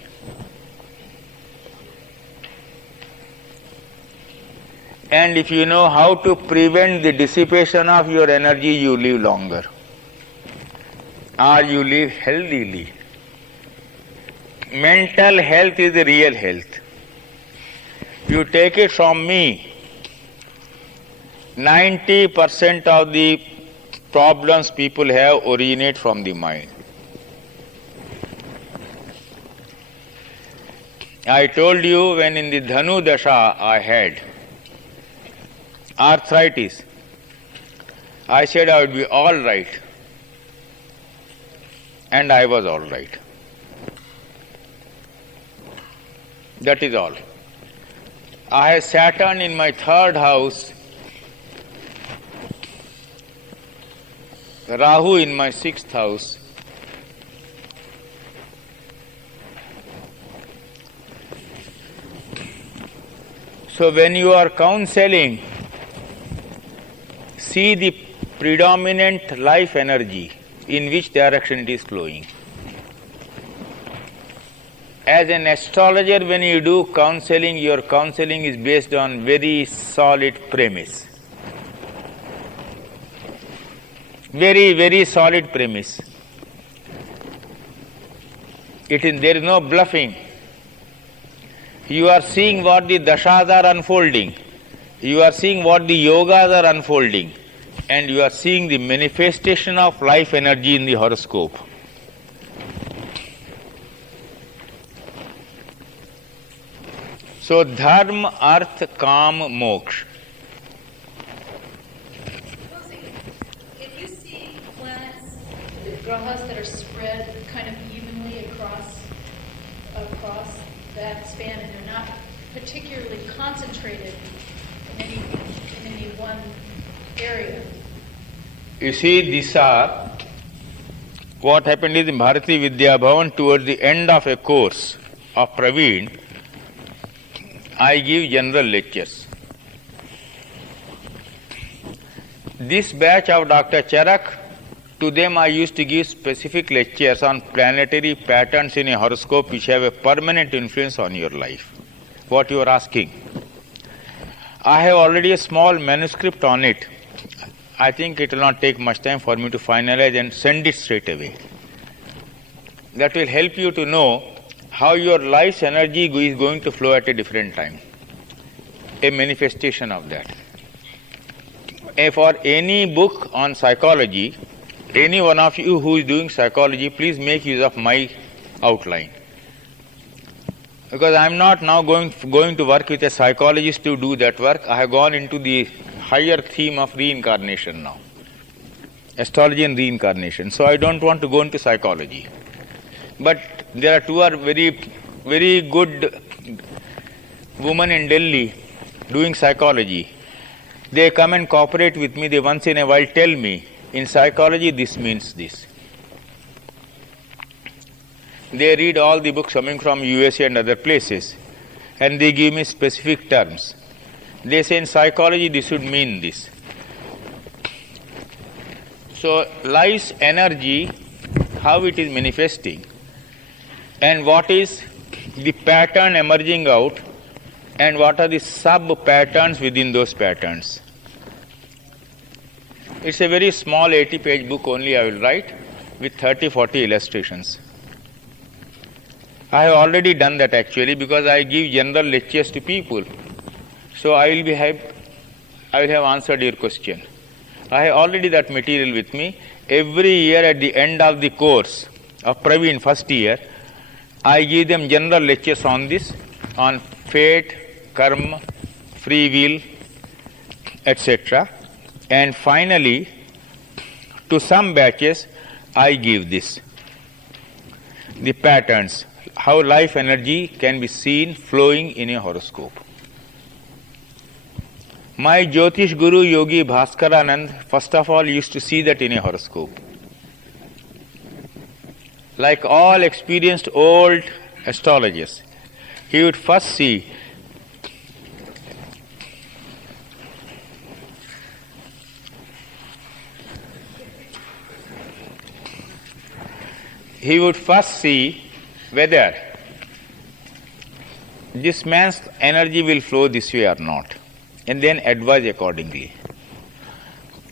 And if you know how to prevent the dissipation of your energy, you live longer. Or you live healthily. Mental health is the real health. You take it from me, 90% of the problems people have originate from the mind. I told you when in the Dhanu Dasha I had arthritis, I said I would be all right. And I was all right. That is all. I have Saturn in my 3rd house, Rahu in my 6th house. So when you are counseling, see the predominant life energy, in which direction it is flowing. As an astrologer, when you do counseling, your counseling is based on very solid premise. Very, very solid premise. There is no bluffing. You are seeing what the dashas are unfolding. You are seeing what the yogas are unfolding. And you are seeing the manifestation of life energy in the horoscope. So, dharma, artha, kam, moksha. If you see planets, grahas that are spread kind of evenly across that span, and they're not particularly concentrated in any one area. You see, these are what happened is in Bharati Vidya Bhavan, towards the end of a course of Praveen, I give general lectures. This batch of Dr. Charak, to them I used to give specific lectures on planetary patterns in a horoscope which have a permanent influence on your life. What you are asking. I have already a small manuscript on it. I think it will not take much time for me to finalize and send it straight away. That will help you to know how your life's energy is going to flow at a different time. A manifestation of that. For any book on psychology, any one of you who is doing psychology, please make use of my outline. Because I am not now going to work with a psychologist to do that work. I have gone into the higher theme of reincarnation now. Astrology and reincarnation. So I don't want to go into psychology. But there are two very, very good women in Delhi doing psychology. They come and cooperate with me. They once in a while tell me, in psychology this means this. They read all the books coming from USA and other places, and they give me specific terms. They say in psychology this should mean this. So life's energy, how it is manifesting, and what is the pattern emerging out, and what are the sub-patterns within those patterns. It's a very small 80-page book only I will write with 30-40 illustrations. I have already done that actually, because I give general lectures to people. So I will have answered your question. I have already that material with me. Every year at the end of the course of Praveen first year, I give them general lectures on this, on fate, karma, free will, etc. And finally, to some batches, I give this, the patterns, how life energy can be seen flowing in a horoscope. My Jyotish Guru Yogi Bhaskaranand first of all used to see that in a horoscope. Like all experienced old astrologers, he would first see whether this man's energy will flow this way or not, and then advise accordingly.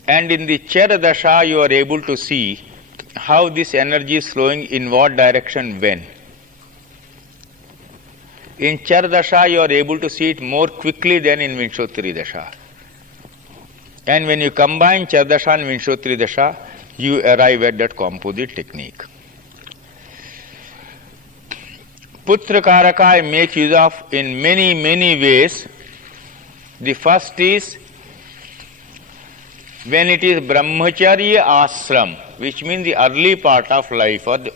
And in the Chara Dasha, you are able to see how this energy is flowing in what direction when. In Chara Dasha, you are able to see it more quickly than in Vinshottari Dasha. And when you combine Chara Dasha and Vinshottari Dasha, you arrive at that composite technique. Putra Karaka I make use of in many, many ways. The first is when it is Brahmacharya Ashram, which means the early part of life for the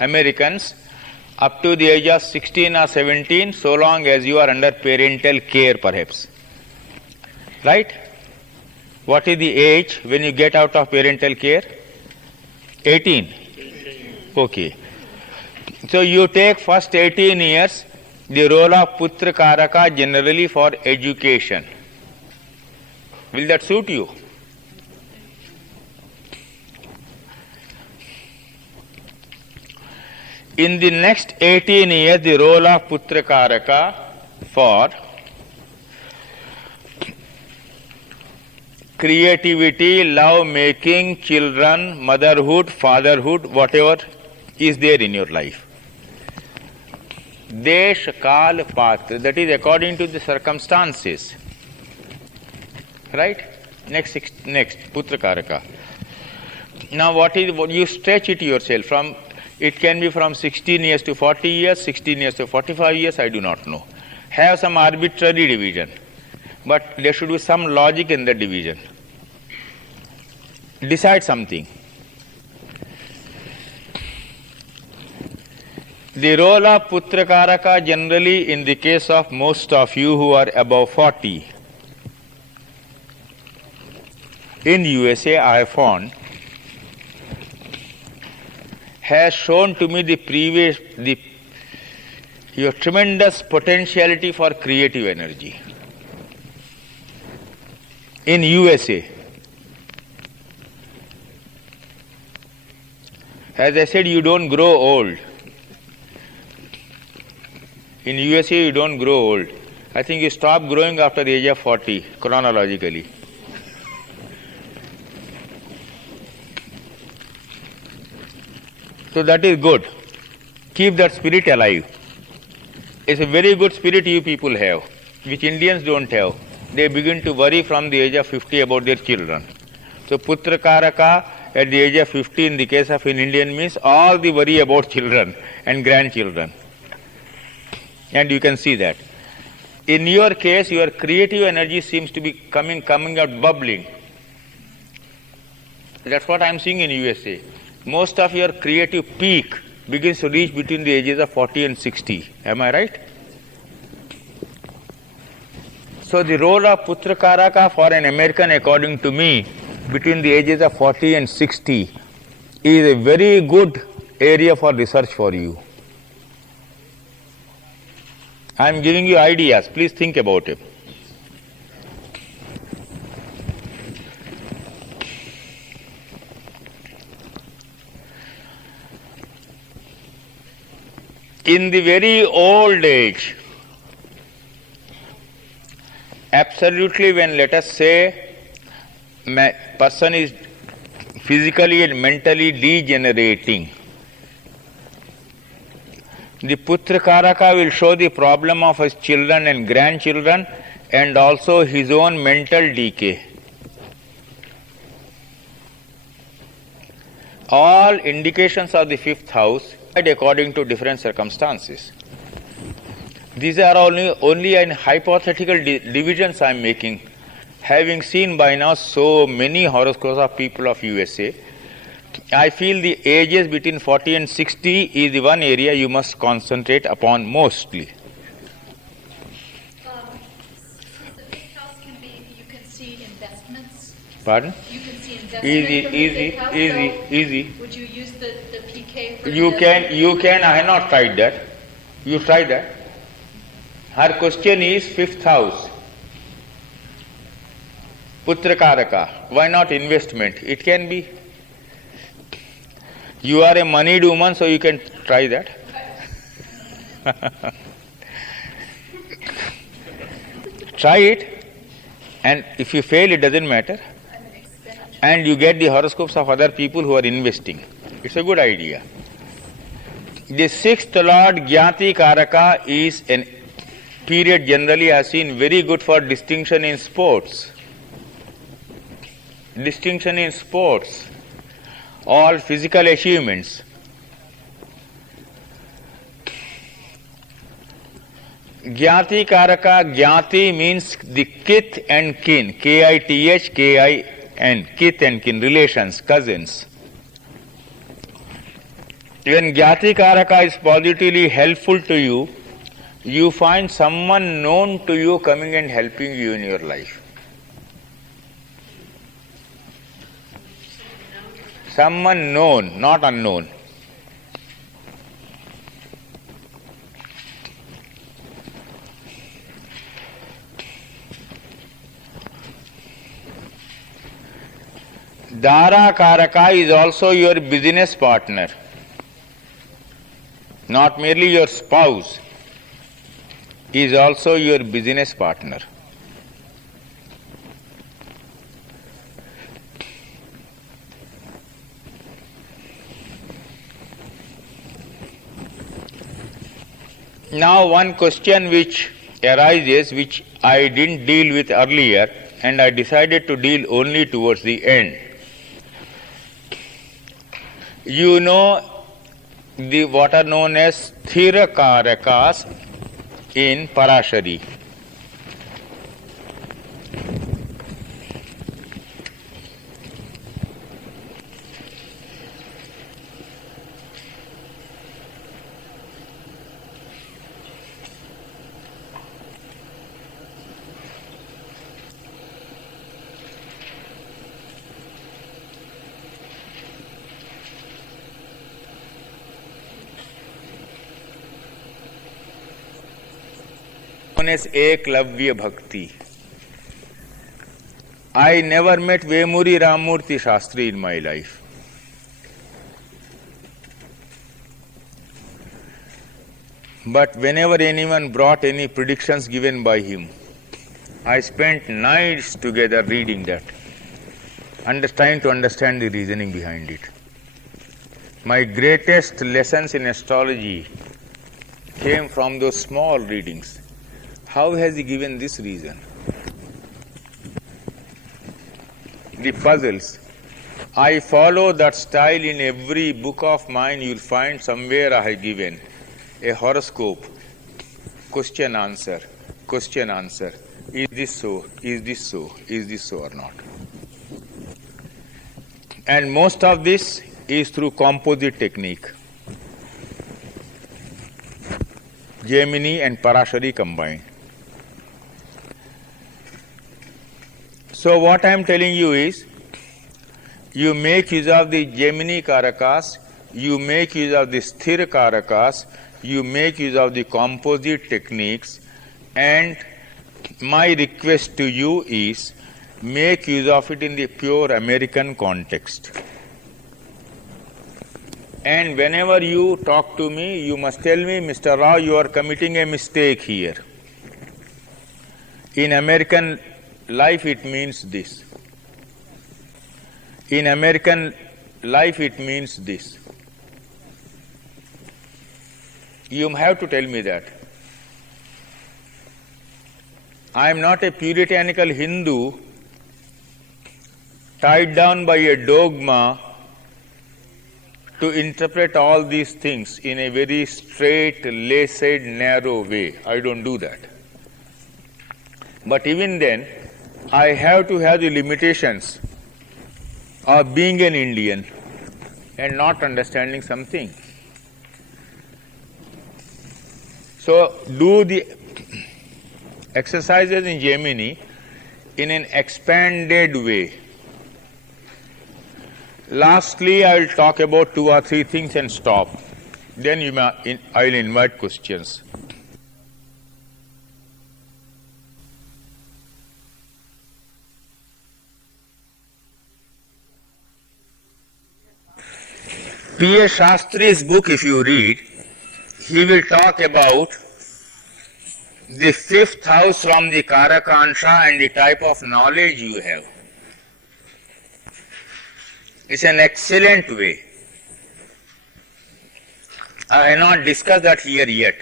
Americans, up to the age of 16 or 17, so long as you are under parental care perhaps. Right? What is the age when you get out of parental care? 18. Okay. So you take first 18 years, the role of Putra Karaka generally for education. Will that suit you? In the next 18 years, the role of Putra Karaka for creativity, love making, children, motherhood, fatherhood, whatever is there in your life. Desh, Kal, Patra, that is according to the circumstances. Right? Next, Putra Karaka. Now what you stretch it yourself from, it can be from 16 years to 40 years, 16 years to 45 years, I do not know. Have some arbitrary division, but there should be some logic in the division. Decide something. The role of Putra Karaka generally in the case of most of you who are above 40. In USA I have found has shown to me your tremendous potentiality for creative energy. In USA, as I said, you don't grow old. In USA, you don't grow old. I think you stop growing after the age of 40, chronologically. So that is good. Keep that spirit alive. It's a very good spirit you people have, which Indians don't have. They begin to worry from the age of 50 about their children. So Putra Karaka at the age of 50 in the case of an Indian means all the worry about children and grandchildren. And you can see that. In your case, your creative energy seems to be coming out, bubbling. That's what I am seeing in USA. Most of your creative peak begins to reach between the ages of 40 and 60. Am I right? So the role of Putra Karaka for an American, according to me, between the ages of 40 and 60 is a very good area for research for you. I am giving you ideas. Please think about it. In the very old age, absolutely when, let us say, person is physically and mentally degenerating, the Putra Karaka will show the problem of his children and grandchildren and also his own mental decay. All indications of the fifth house according to different circumstances. These are only in hypothetical divisions I am making, having seen by now so many horoscopes of people of USA, I feel the ages between 40 and 60 is the one area you must concentrate upon mostly. The fifth house can be, you can see investments. Pardon? You can see investment Easy, from the easy, fifth house. easy, So easy. would you use the PK for You investment? can, I have not tried that. You try that. Her question is fifth house. Putra Karaka. Why not investment? It can be. You are a moneyed woman, so you can try that. Try it, and if you fail, it doesn't matter. And you get the horoscopes of other people who are investing. It's a good idea. The sixth lord, Gyati Karaka, is a period generally I have seen very good for distinction in sports. Distinction in sports, all physical achievements. Gyati Karaka, Gyati means the kith and kin, K-I-T-H, K-I-N, kith and kin, relations, cousins. When Gyati Karaka is positively helpful to you, you find someone known to you coming and helping you in your life. Someone known, not unknown. Dara Karaka is also your business partner, not merely your spouse, is also your business partner. Now one question which arises, which I didn't deal with earlier, and I decided to deal only towards the end. You know what are known as Sthira Karakas in Parashari. Known as Eklavya Bhakti. I never met Vemuri Ramurti Shastri in my life. But whenever anyone brought any predictions given by him, I spent nights together reading that, trying to understand the reasoning behind it. My greatest lessons in astrology came from those small readings. How has he given this reason? The puzzles. I follow that style in every book of mine. You'll find somewhere I have given a horoscope, question answer, question answer. Is this so? Is this so? Is this so or not? And most of this is through composite technique. Gemini and Parashari combined. So what I am telling you is, you make use of the Gemini Karakas, you make use of the Sthira Karakas, you make use of the composite techniques, and my request to you is, make use of it in the pure American context. And whenever you talk to me, you must tell me, Mr. Rao, you are committing a mistake here. In American life, it means this. In American life, it means this. You have to tell me that. I am not a puritanical Hindu tied down by a dogma to interpret all these things in a very straight, laced, narrow way. I don't do that. But even then, I have to have the limitations of being an Indian and not understanding something. So do the exercises in Gemini in an expanded way. Lastly, I will talk about 2 or 3 things and stop. Then I will invite questions. P.A. Shastri's book, if you read, he will talk about the 5th house from the Karakansha and the type of knowledge you have. It's an excellent way. I have not discussed that here yet.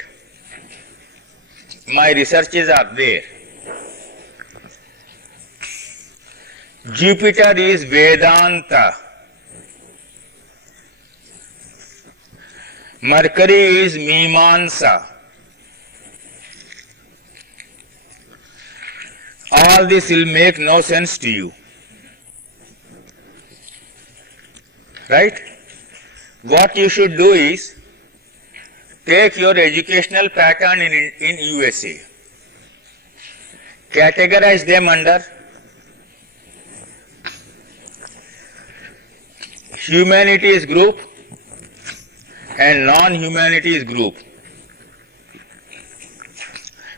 My researches are there. Jupiter is Vedanta. Mercury is Mimamsa. All this will make no sense to you. Right? What you should do is take your educational pattern in USA, categorize them under humanities group and non-humanities group.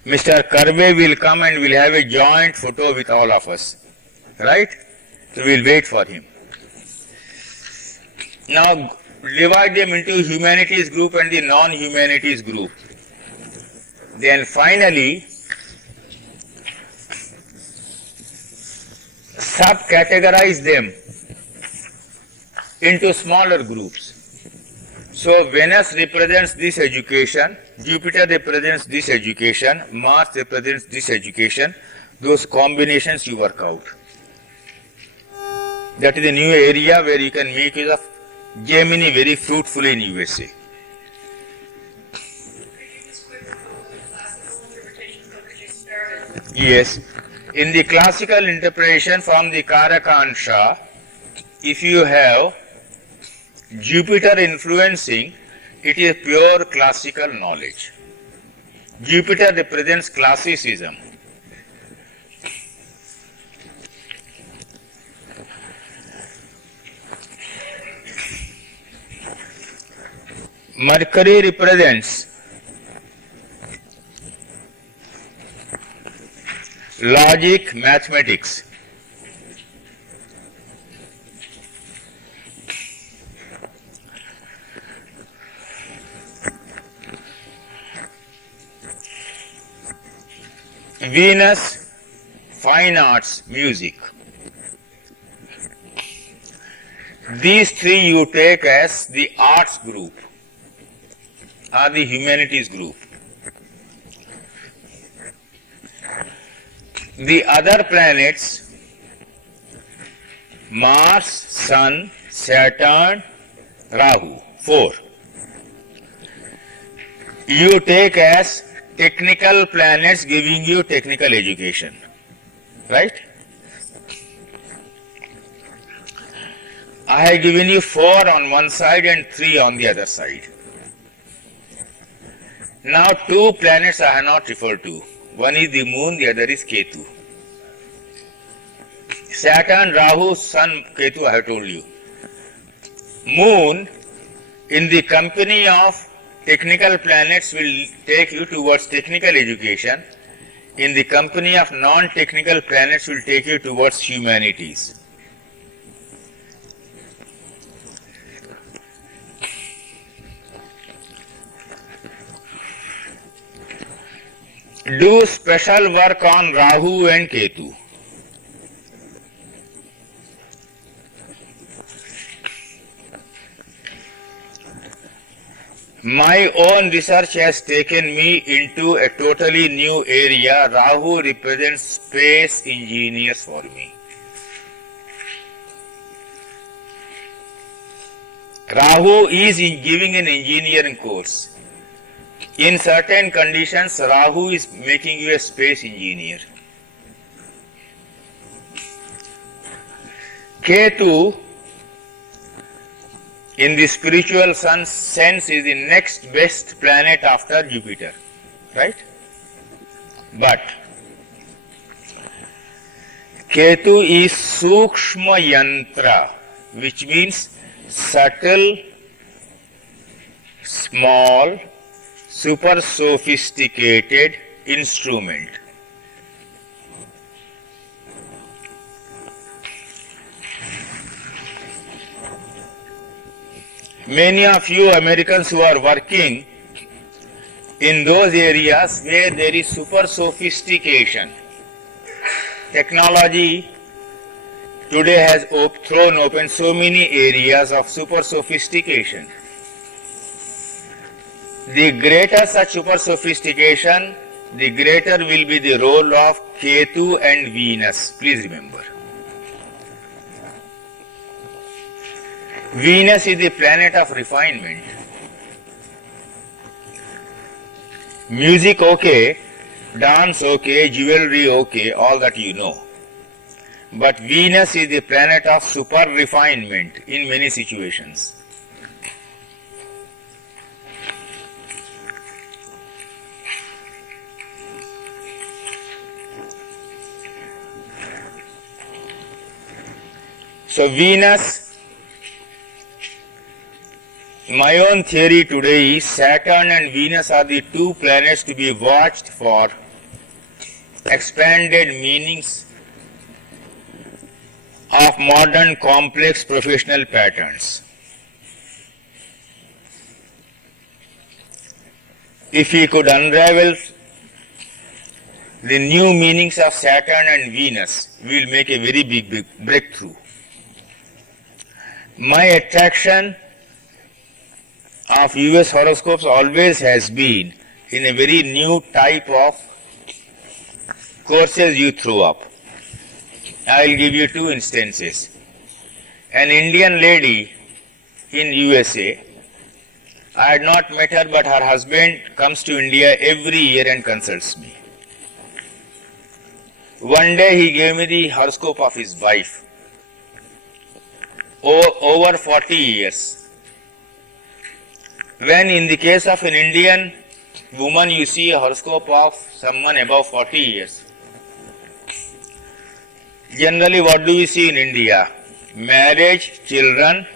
Mr. Karve will come and will have a joint photo with all of us. Right? So we will wait for him. Now divide them into humanities group and the non-humanities group. Then finally subcategorize them into smaller groups. So Venus represents this education, Jupiter represents this education, Mars represents this education. Those combinations you work out. That is a new area where you can make use of Gemini very fruitfully in USA. Yes. In the classical interpretation from the Karakansha, if you have Jupiter influencing, it is pure classical knowledge. Jupiter represents classicism. Mercury represents logic, mathematics. Venus, fine arts, music. These 3 you take as the arts group or the humanities group. The other planets, Mars, Sun, Saturn, Rahu, 4. You take as technical planets giving you technical education. Right? I have given you 4 on one side and 3 on the other side. Now 2 planets I have not referred to. One is the moon, the other is Ketu. Saturn, Rahu, Sun, Ketu I have told you. Moon in the company of technical planets will take you towards technical education. In the company of non-technical planets will take you towards humanities. Do special work on Rahu and Ketu. My own research has taken me into a totally new area. Rahu represents space engineers for me. Rahu is giving an engineering course. In certain conditions, Rahu is making you a space engineer. Ketu in the spiritual sense is the next best planet after Jupiter, right? But Ketu is Sukshma Yantra, which means subtle, small, super sophisticated instrument. Many of you Americans who are working in those areas where there is super sophistication, technology today has thrown open so many areas of super sophistication. The greater such super sophistication, the greater will be the role of Ketu and Venus. Please remember. Venus is the planet of refinement. Music okay, dance okay, jewelry okay, all that you know. But Venus is the planet of super refinement in many situations. So Venus, my own theory today is Saturn and Venus are the two planets to be watched for expanded meanings of modern complex professional patterns. If we could unravel the new meanings of Saturn and Venus, we will make a very big breakthrough. My attraction of US horoscopes always has been in a very new type of courses you throw up. I will give you two instances. An Indian lady in USA, I had not met her, but her husband comes to India every year and consults me. One day he gave me the horoscope of his wife. Over 40 years. When in the case of an Indian woman you see a horoscope of someone above 40 years, generally what do we see in India? Marriage, children,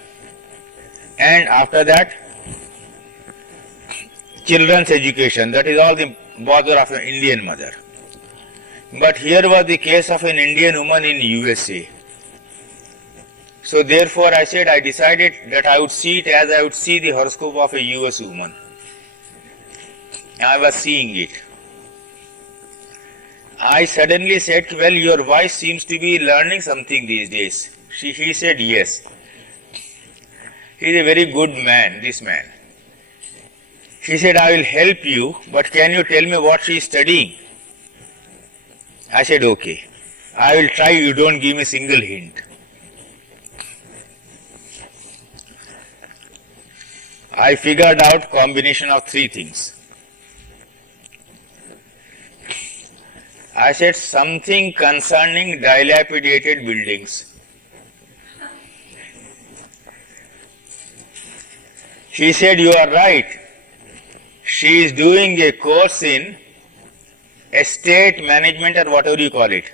and after that children's education. That is all the bother of an Indian mother. But here was the case of an Indian woman in USA. So therefore I said, I decided that I would see it as I would see the horoscope of a US woman. I was seeing it. I suddenly said, well, your wife seems to be learning something these days. He said, yes. He is a very good man, this man. She said, I will help you, but can you tell me what she is studying? I said, okay. I will try, you don't give me a single hint. I figured out combination of three things. I said something concerning dilapidated buildings. She said, you are right. She is doing a course in estate management or whatever you call it.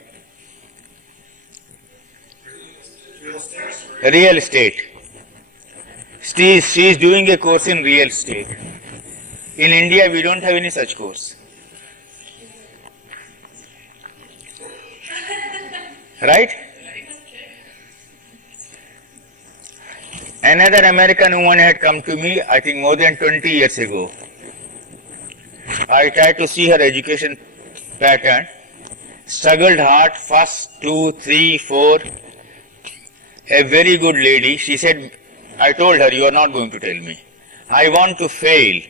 Real estate. She is doing a course in real estate. In India, we don't have any such course. Right? Another American woman had come to me, I think more than 20 years ago. I tried to see her education pattern, struggled hard, first, 2, 3, 4. A very good lady. She said, I told her, you are not going to tell me. I want to fail,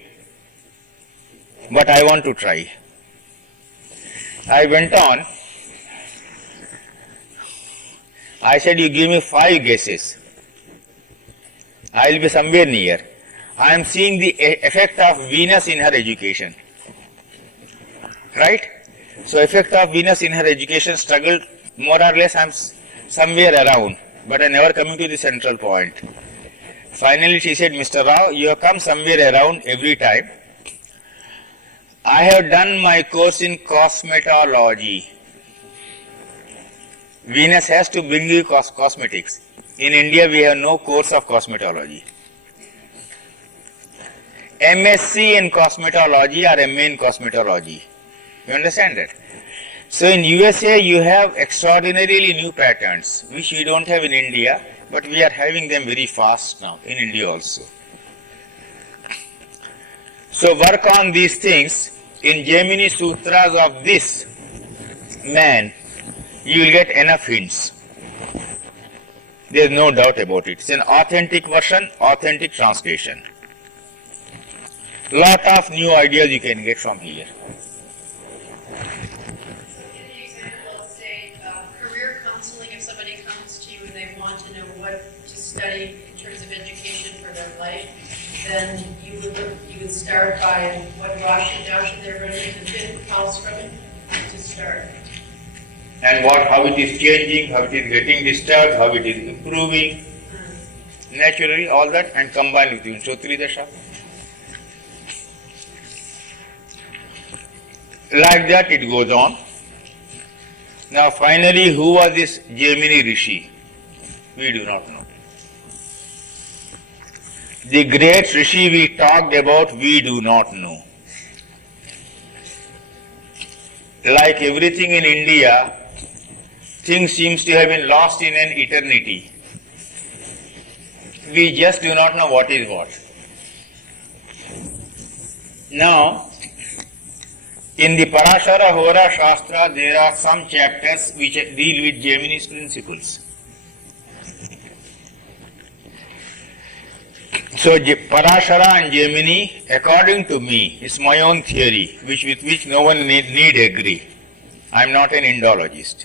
but I want to try. I went on. I said, you give me 5 guesses. I will be somewhere near. I am seeing the effect of Venus in her education. Right? So effect of Venus in her education, struggled more or less, I am somewhere around, but I never coming to the central point. Finally, she said, Mr. Rao, you have come somewhere around every time. I have done my course in cosmetology. Venus has to bring you cosmetics. In India, we have no course of cosmetology. MSc in cosmetology or MA in cosmetology. You understand that? So in USA, you have extraordinarily new patterns, which we don't have in India, but we are having them very fast now, in India also. So work on these things. In Jaimini Sutras of this man, you will get enough hints. There is no doubt about it. It's an authentic version, authentic translation. Lot of new ideas you can get from here. Give the example, say, career counseling, if somebody comes to you and they want to know what to study in terms of education for their life, then you would start by what Rashi Dasha they're running the fifth house from it to start. And how it is changing, how it is getting disturbed, how it is improving, naturally all that, and combine with Vinshotri Dasha. Like that it goes on. Now finally, who was this Jaimini Rishi? We do not know. The great Rishi we talked about, we do not know. Like everything in India, things seems to have been lost in an eternity. We just do not know what is what. Now, in the Parashara Hora Shastra, there are some chapters which deal with Jaimini's principles. So Parashara and Jaimini, according to me, is my own theory, with which no one need agree. I am not an Indologist.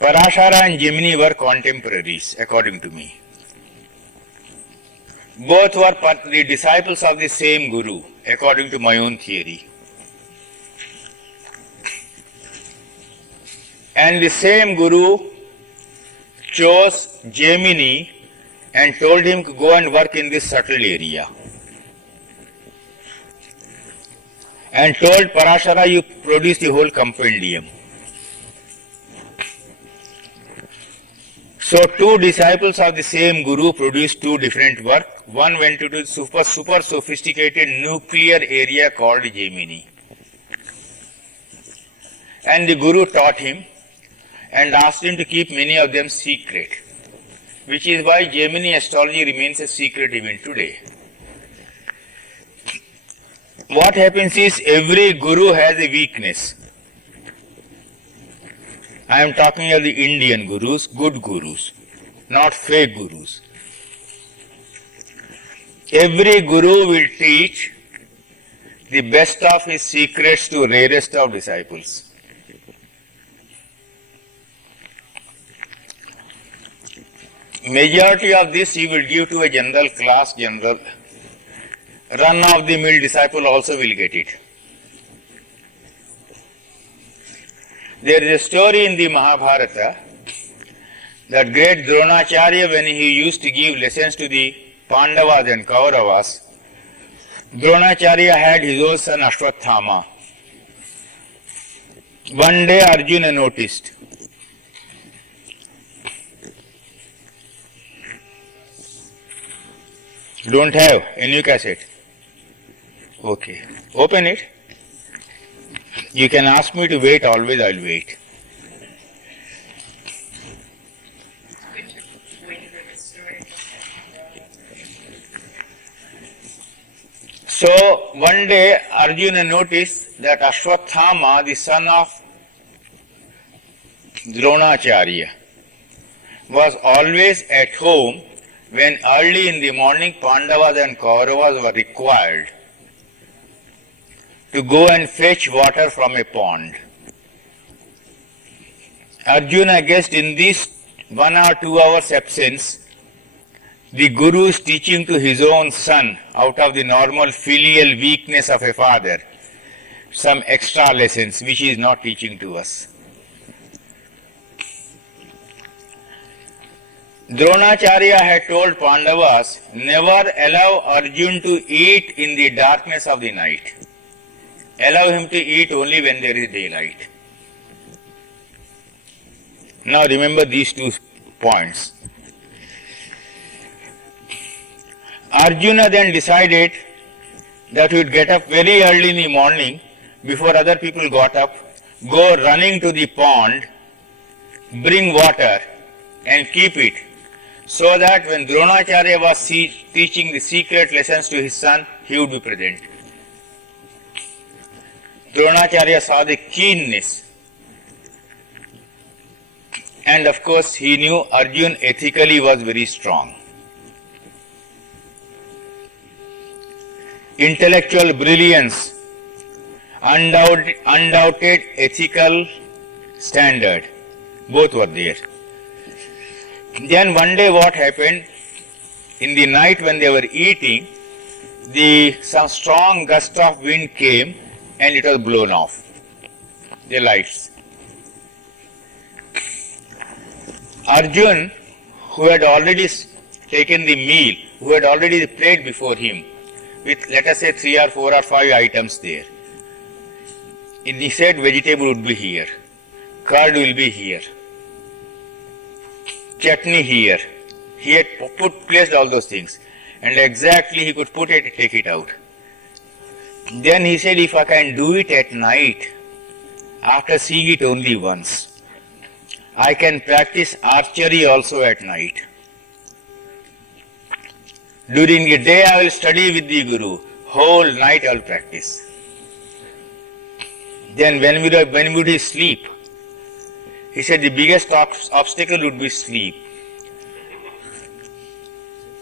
Parashara and Jaimini were contemporaries, according to me. Both were the disciples of the same Guru, according to my own theory. And the same Guru chose Jaimini and told him to go and work in this subtle area. And told Parashara, you produce the whole compendium. So two disciples of the same Guru produced two different work. One went to the super sophisticated nuclear area called Jaimini. And the Guru taught him and asked him to keep many of them secret, which is why Jaimini astrology remains a secret even today. What happens is every Guru has a weakness. I am talking of the Indian Gurus, good Gurus, not fake Gurus. Every Guru will teach the best of his secrets to rarest of disciples. Majority of this he will give to a general class, run-of-the-mill disciple also will get it. There is a story in the Mahabharata that great Dronacharya, when he used to give lessons to the Pandavas and Kauravas, Dronacharya had his own son Ashwatthama. One day Arjuna noticed don't have a new cassette. Okay. Open it. You can ask me to wait, always I'll wait. Good to wait for the story. So one day Arjuna noticed that Ashwatthama, the son of Dronacharya, was always at home when early in the morning Pandavas and Kauravas were required to go and fetch water from a pond. Arjuna guessed in this 1 or 2 hours absence, the Guru is teaching to his own son, out of the normal filial weakness of a father, some extra lessons which he is not teaching to us. Dronacharya had told Pandavas, never allow Arjun to eat in the darkness of the night. Allow him to eat only when there is daylight. Now remember these 2 points. Arjuna then decided that he would get up very early in the morning before other people got up, go running to the pond, bring water and keep it, so that when Dronacharya was teaching the secret lessons to his son, he would be present. Dronacharya saw the keenness, and of course he knew Arjun ethically was very strong. Intellectual brilliance, undoubted ethical standard, both were there. Then one day what happened, in the night when they were eating, some strong gust of wind came and it was blown off, the lights. Arjun, who had already taken the meal, who had already the plate before him, with let us say 3 or 4 or 5 items there. And he said vegetable would be here, curd will be here, chutney here. He had placed all those things, and exactly he could put it, take it out. Then he said, if I can do it at night, after seeing it only once, I can practice archery also at night. During the day I will study with the Guru, whole night I will practice. Then when would he sleep? He said the biggest obstacle would be sleep.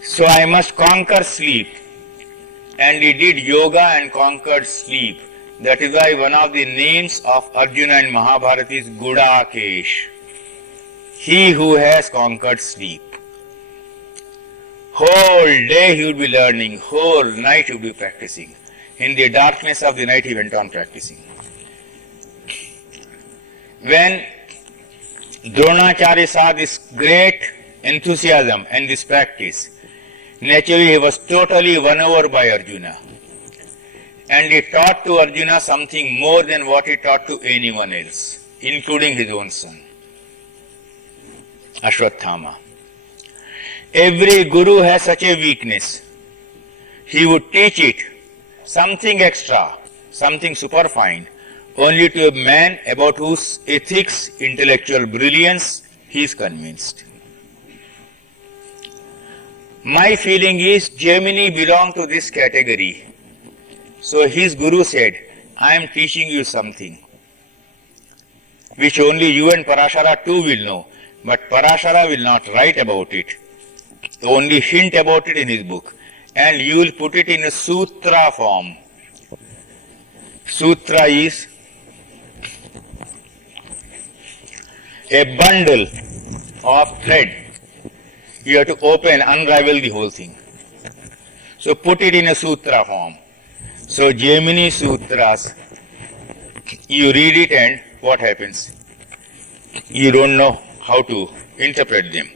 So I must conquer sleep. And he did yoga and conquered sleep. That is why one of the names of Arjuna in Mahabharata is Gudakesh. He who has conquered sleep. Whole day he would be learning, whole night he would be practicing. In the darkness of the night he went on practicing. When Dronacharya saw this great enthusiasm and this practice, naturally he was totally won over by Arjuna. And he taught to Arjuna something more than what he taught to anyone else, including his own son, Ashwatthama. Every guru has such a weakness. He would teach it, something extra, something superfine, only to a man about whose ethics, intellectual brilliance he is convinced. My feeling is Gemini belonged to this category. So his guru said, I am teaching you something which only you and Parashara too will know, but Parashara will not write about it, only hint about it in his book, and you will put it in a sutra form. Sutra is a bundle of thread. You have to open, unravel the whole thing. So put it in a sutra form. So Gemini Sutras, you read it and what happens? You don't know how to interpret them.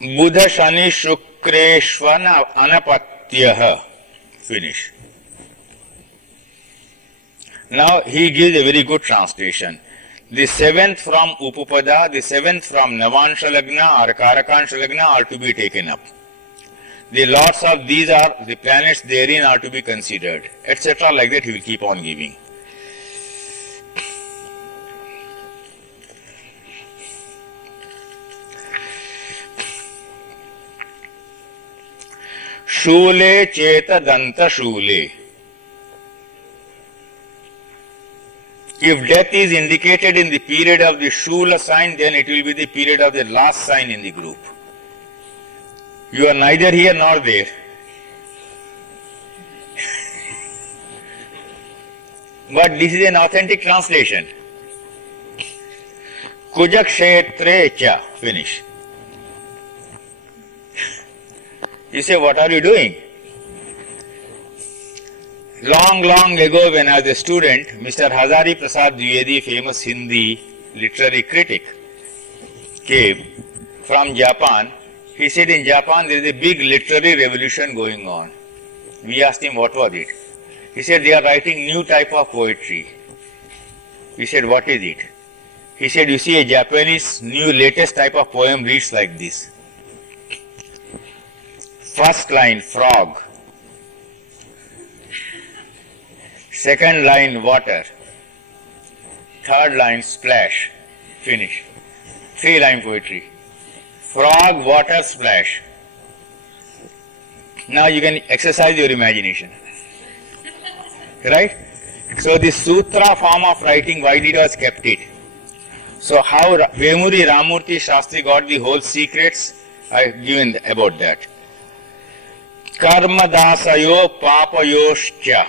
Buddha Shani Shukreshvana Anapatyah. Finish. Now he gives a very good translation. The 7th from Upapada, the 7th from Navansha Lagna or Karakansha Lagna are to be taken up. The lots of these are, the planets therein are to be considered, etc. Like that he will keep on giving. Shule Cheta Danta Shule. If death is indicated in the period of the Shula sign, then it will be the period of the last sign in the group. You are neither here nor there. But this is an authentic translation. Kujakshetre cha. Finish. You say, what are you doing? Long ago when I was a student, Mr. Hazari Prasad Dwivedi, famous Hindi literary critic, came from Japan. He said in Japan there is a big literary revolution going on. We asked him what was it. He said they are writing new type of poetry. We said what is it? He said you see a Japanese new latest type of poem reads like this. First line frog. Second line water. Third line splash. Finish. 3-line poetry. Frog, water, splash. Now you can exercise your imagination. Right? So the sutra form of writing, why did was kept it? So how Vemuri Ramurthy Shastri got the whole secrets, I have given about that. Karma dasayo papayoscha.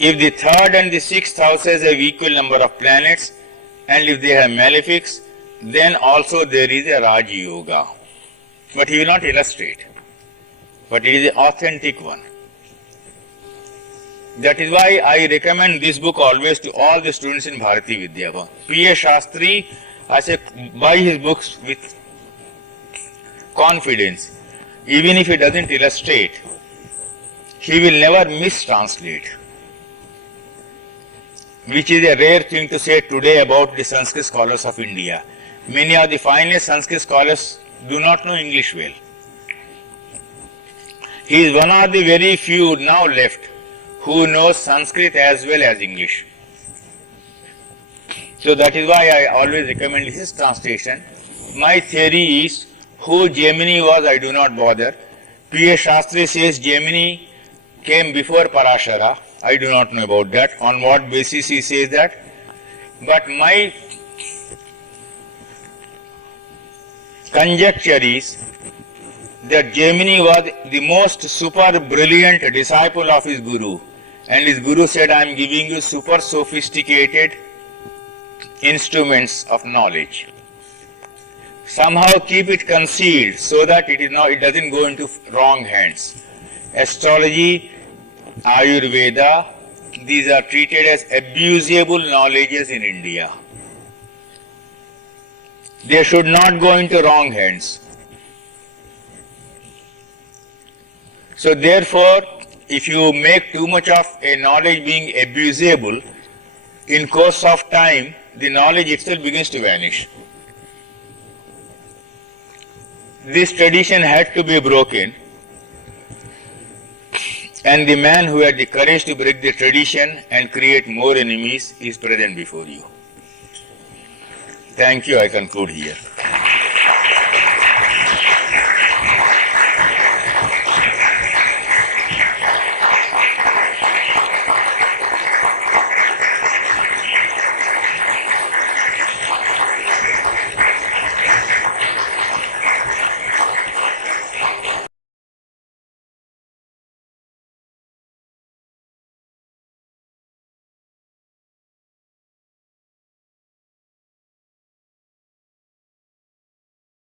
If the third and the sixth houses have equal number of planets, and if they have malefics, then also there is a Raj Yoga. But he will not illustrate. But it is an authentic one. That is why I recommend this book always to all the students in Bharati Vidya. P.A. Shastri, I say, buy his books with confidence. Even if he doesn't illustrate, he will never mistranslate. Which is a rare thing to say today about the Sanskrit scholars of India. Many of the finest Sanskrit scholars do not know English well. He is one of the very few now left who knows Sanskrit as well as English. So that is why I always recommend his translation. My theory is, who Jaimini was, I do not bother. P.A. Shastri says Jaimini came before Parashara. I do not know about that, on what basis he says that. But my conjecture is that Jaimini was the most super brilliant disciple of his Guru. And his Guru said, I am giving you super sophisticated instruments of knowledge. Somehow keep it concealed so that it doesn't go into wrong hands. Astrology, Ayurveda, these are treated as abusable knowledges in India. They should not go into wrong hands. So therefore, if you make too much of a knowledge being abusable, in course of time, the knowledge itself begins to vanish. This tradition had to be broken. And the man who had the courage to break the tradition and create more enemies is present before you. Thank you. I conclude here.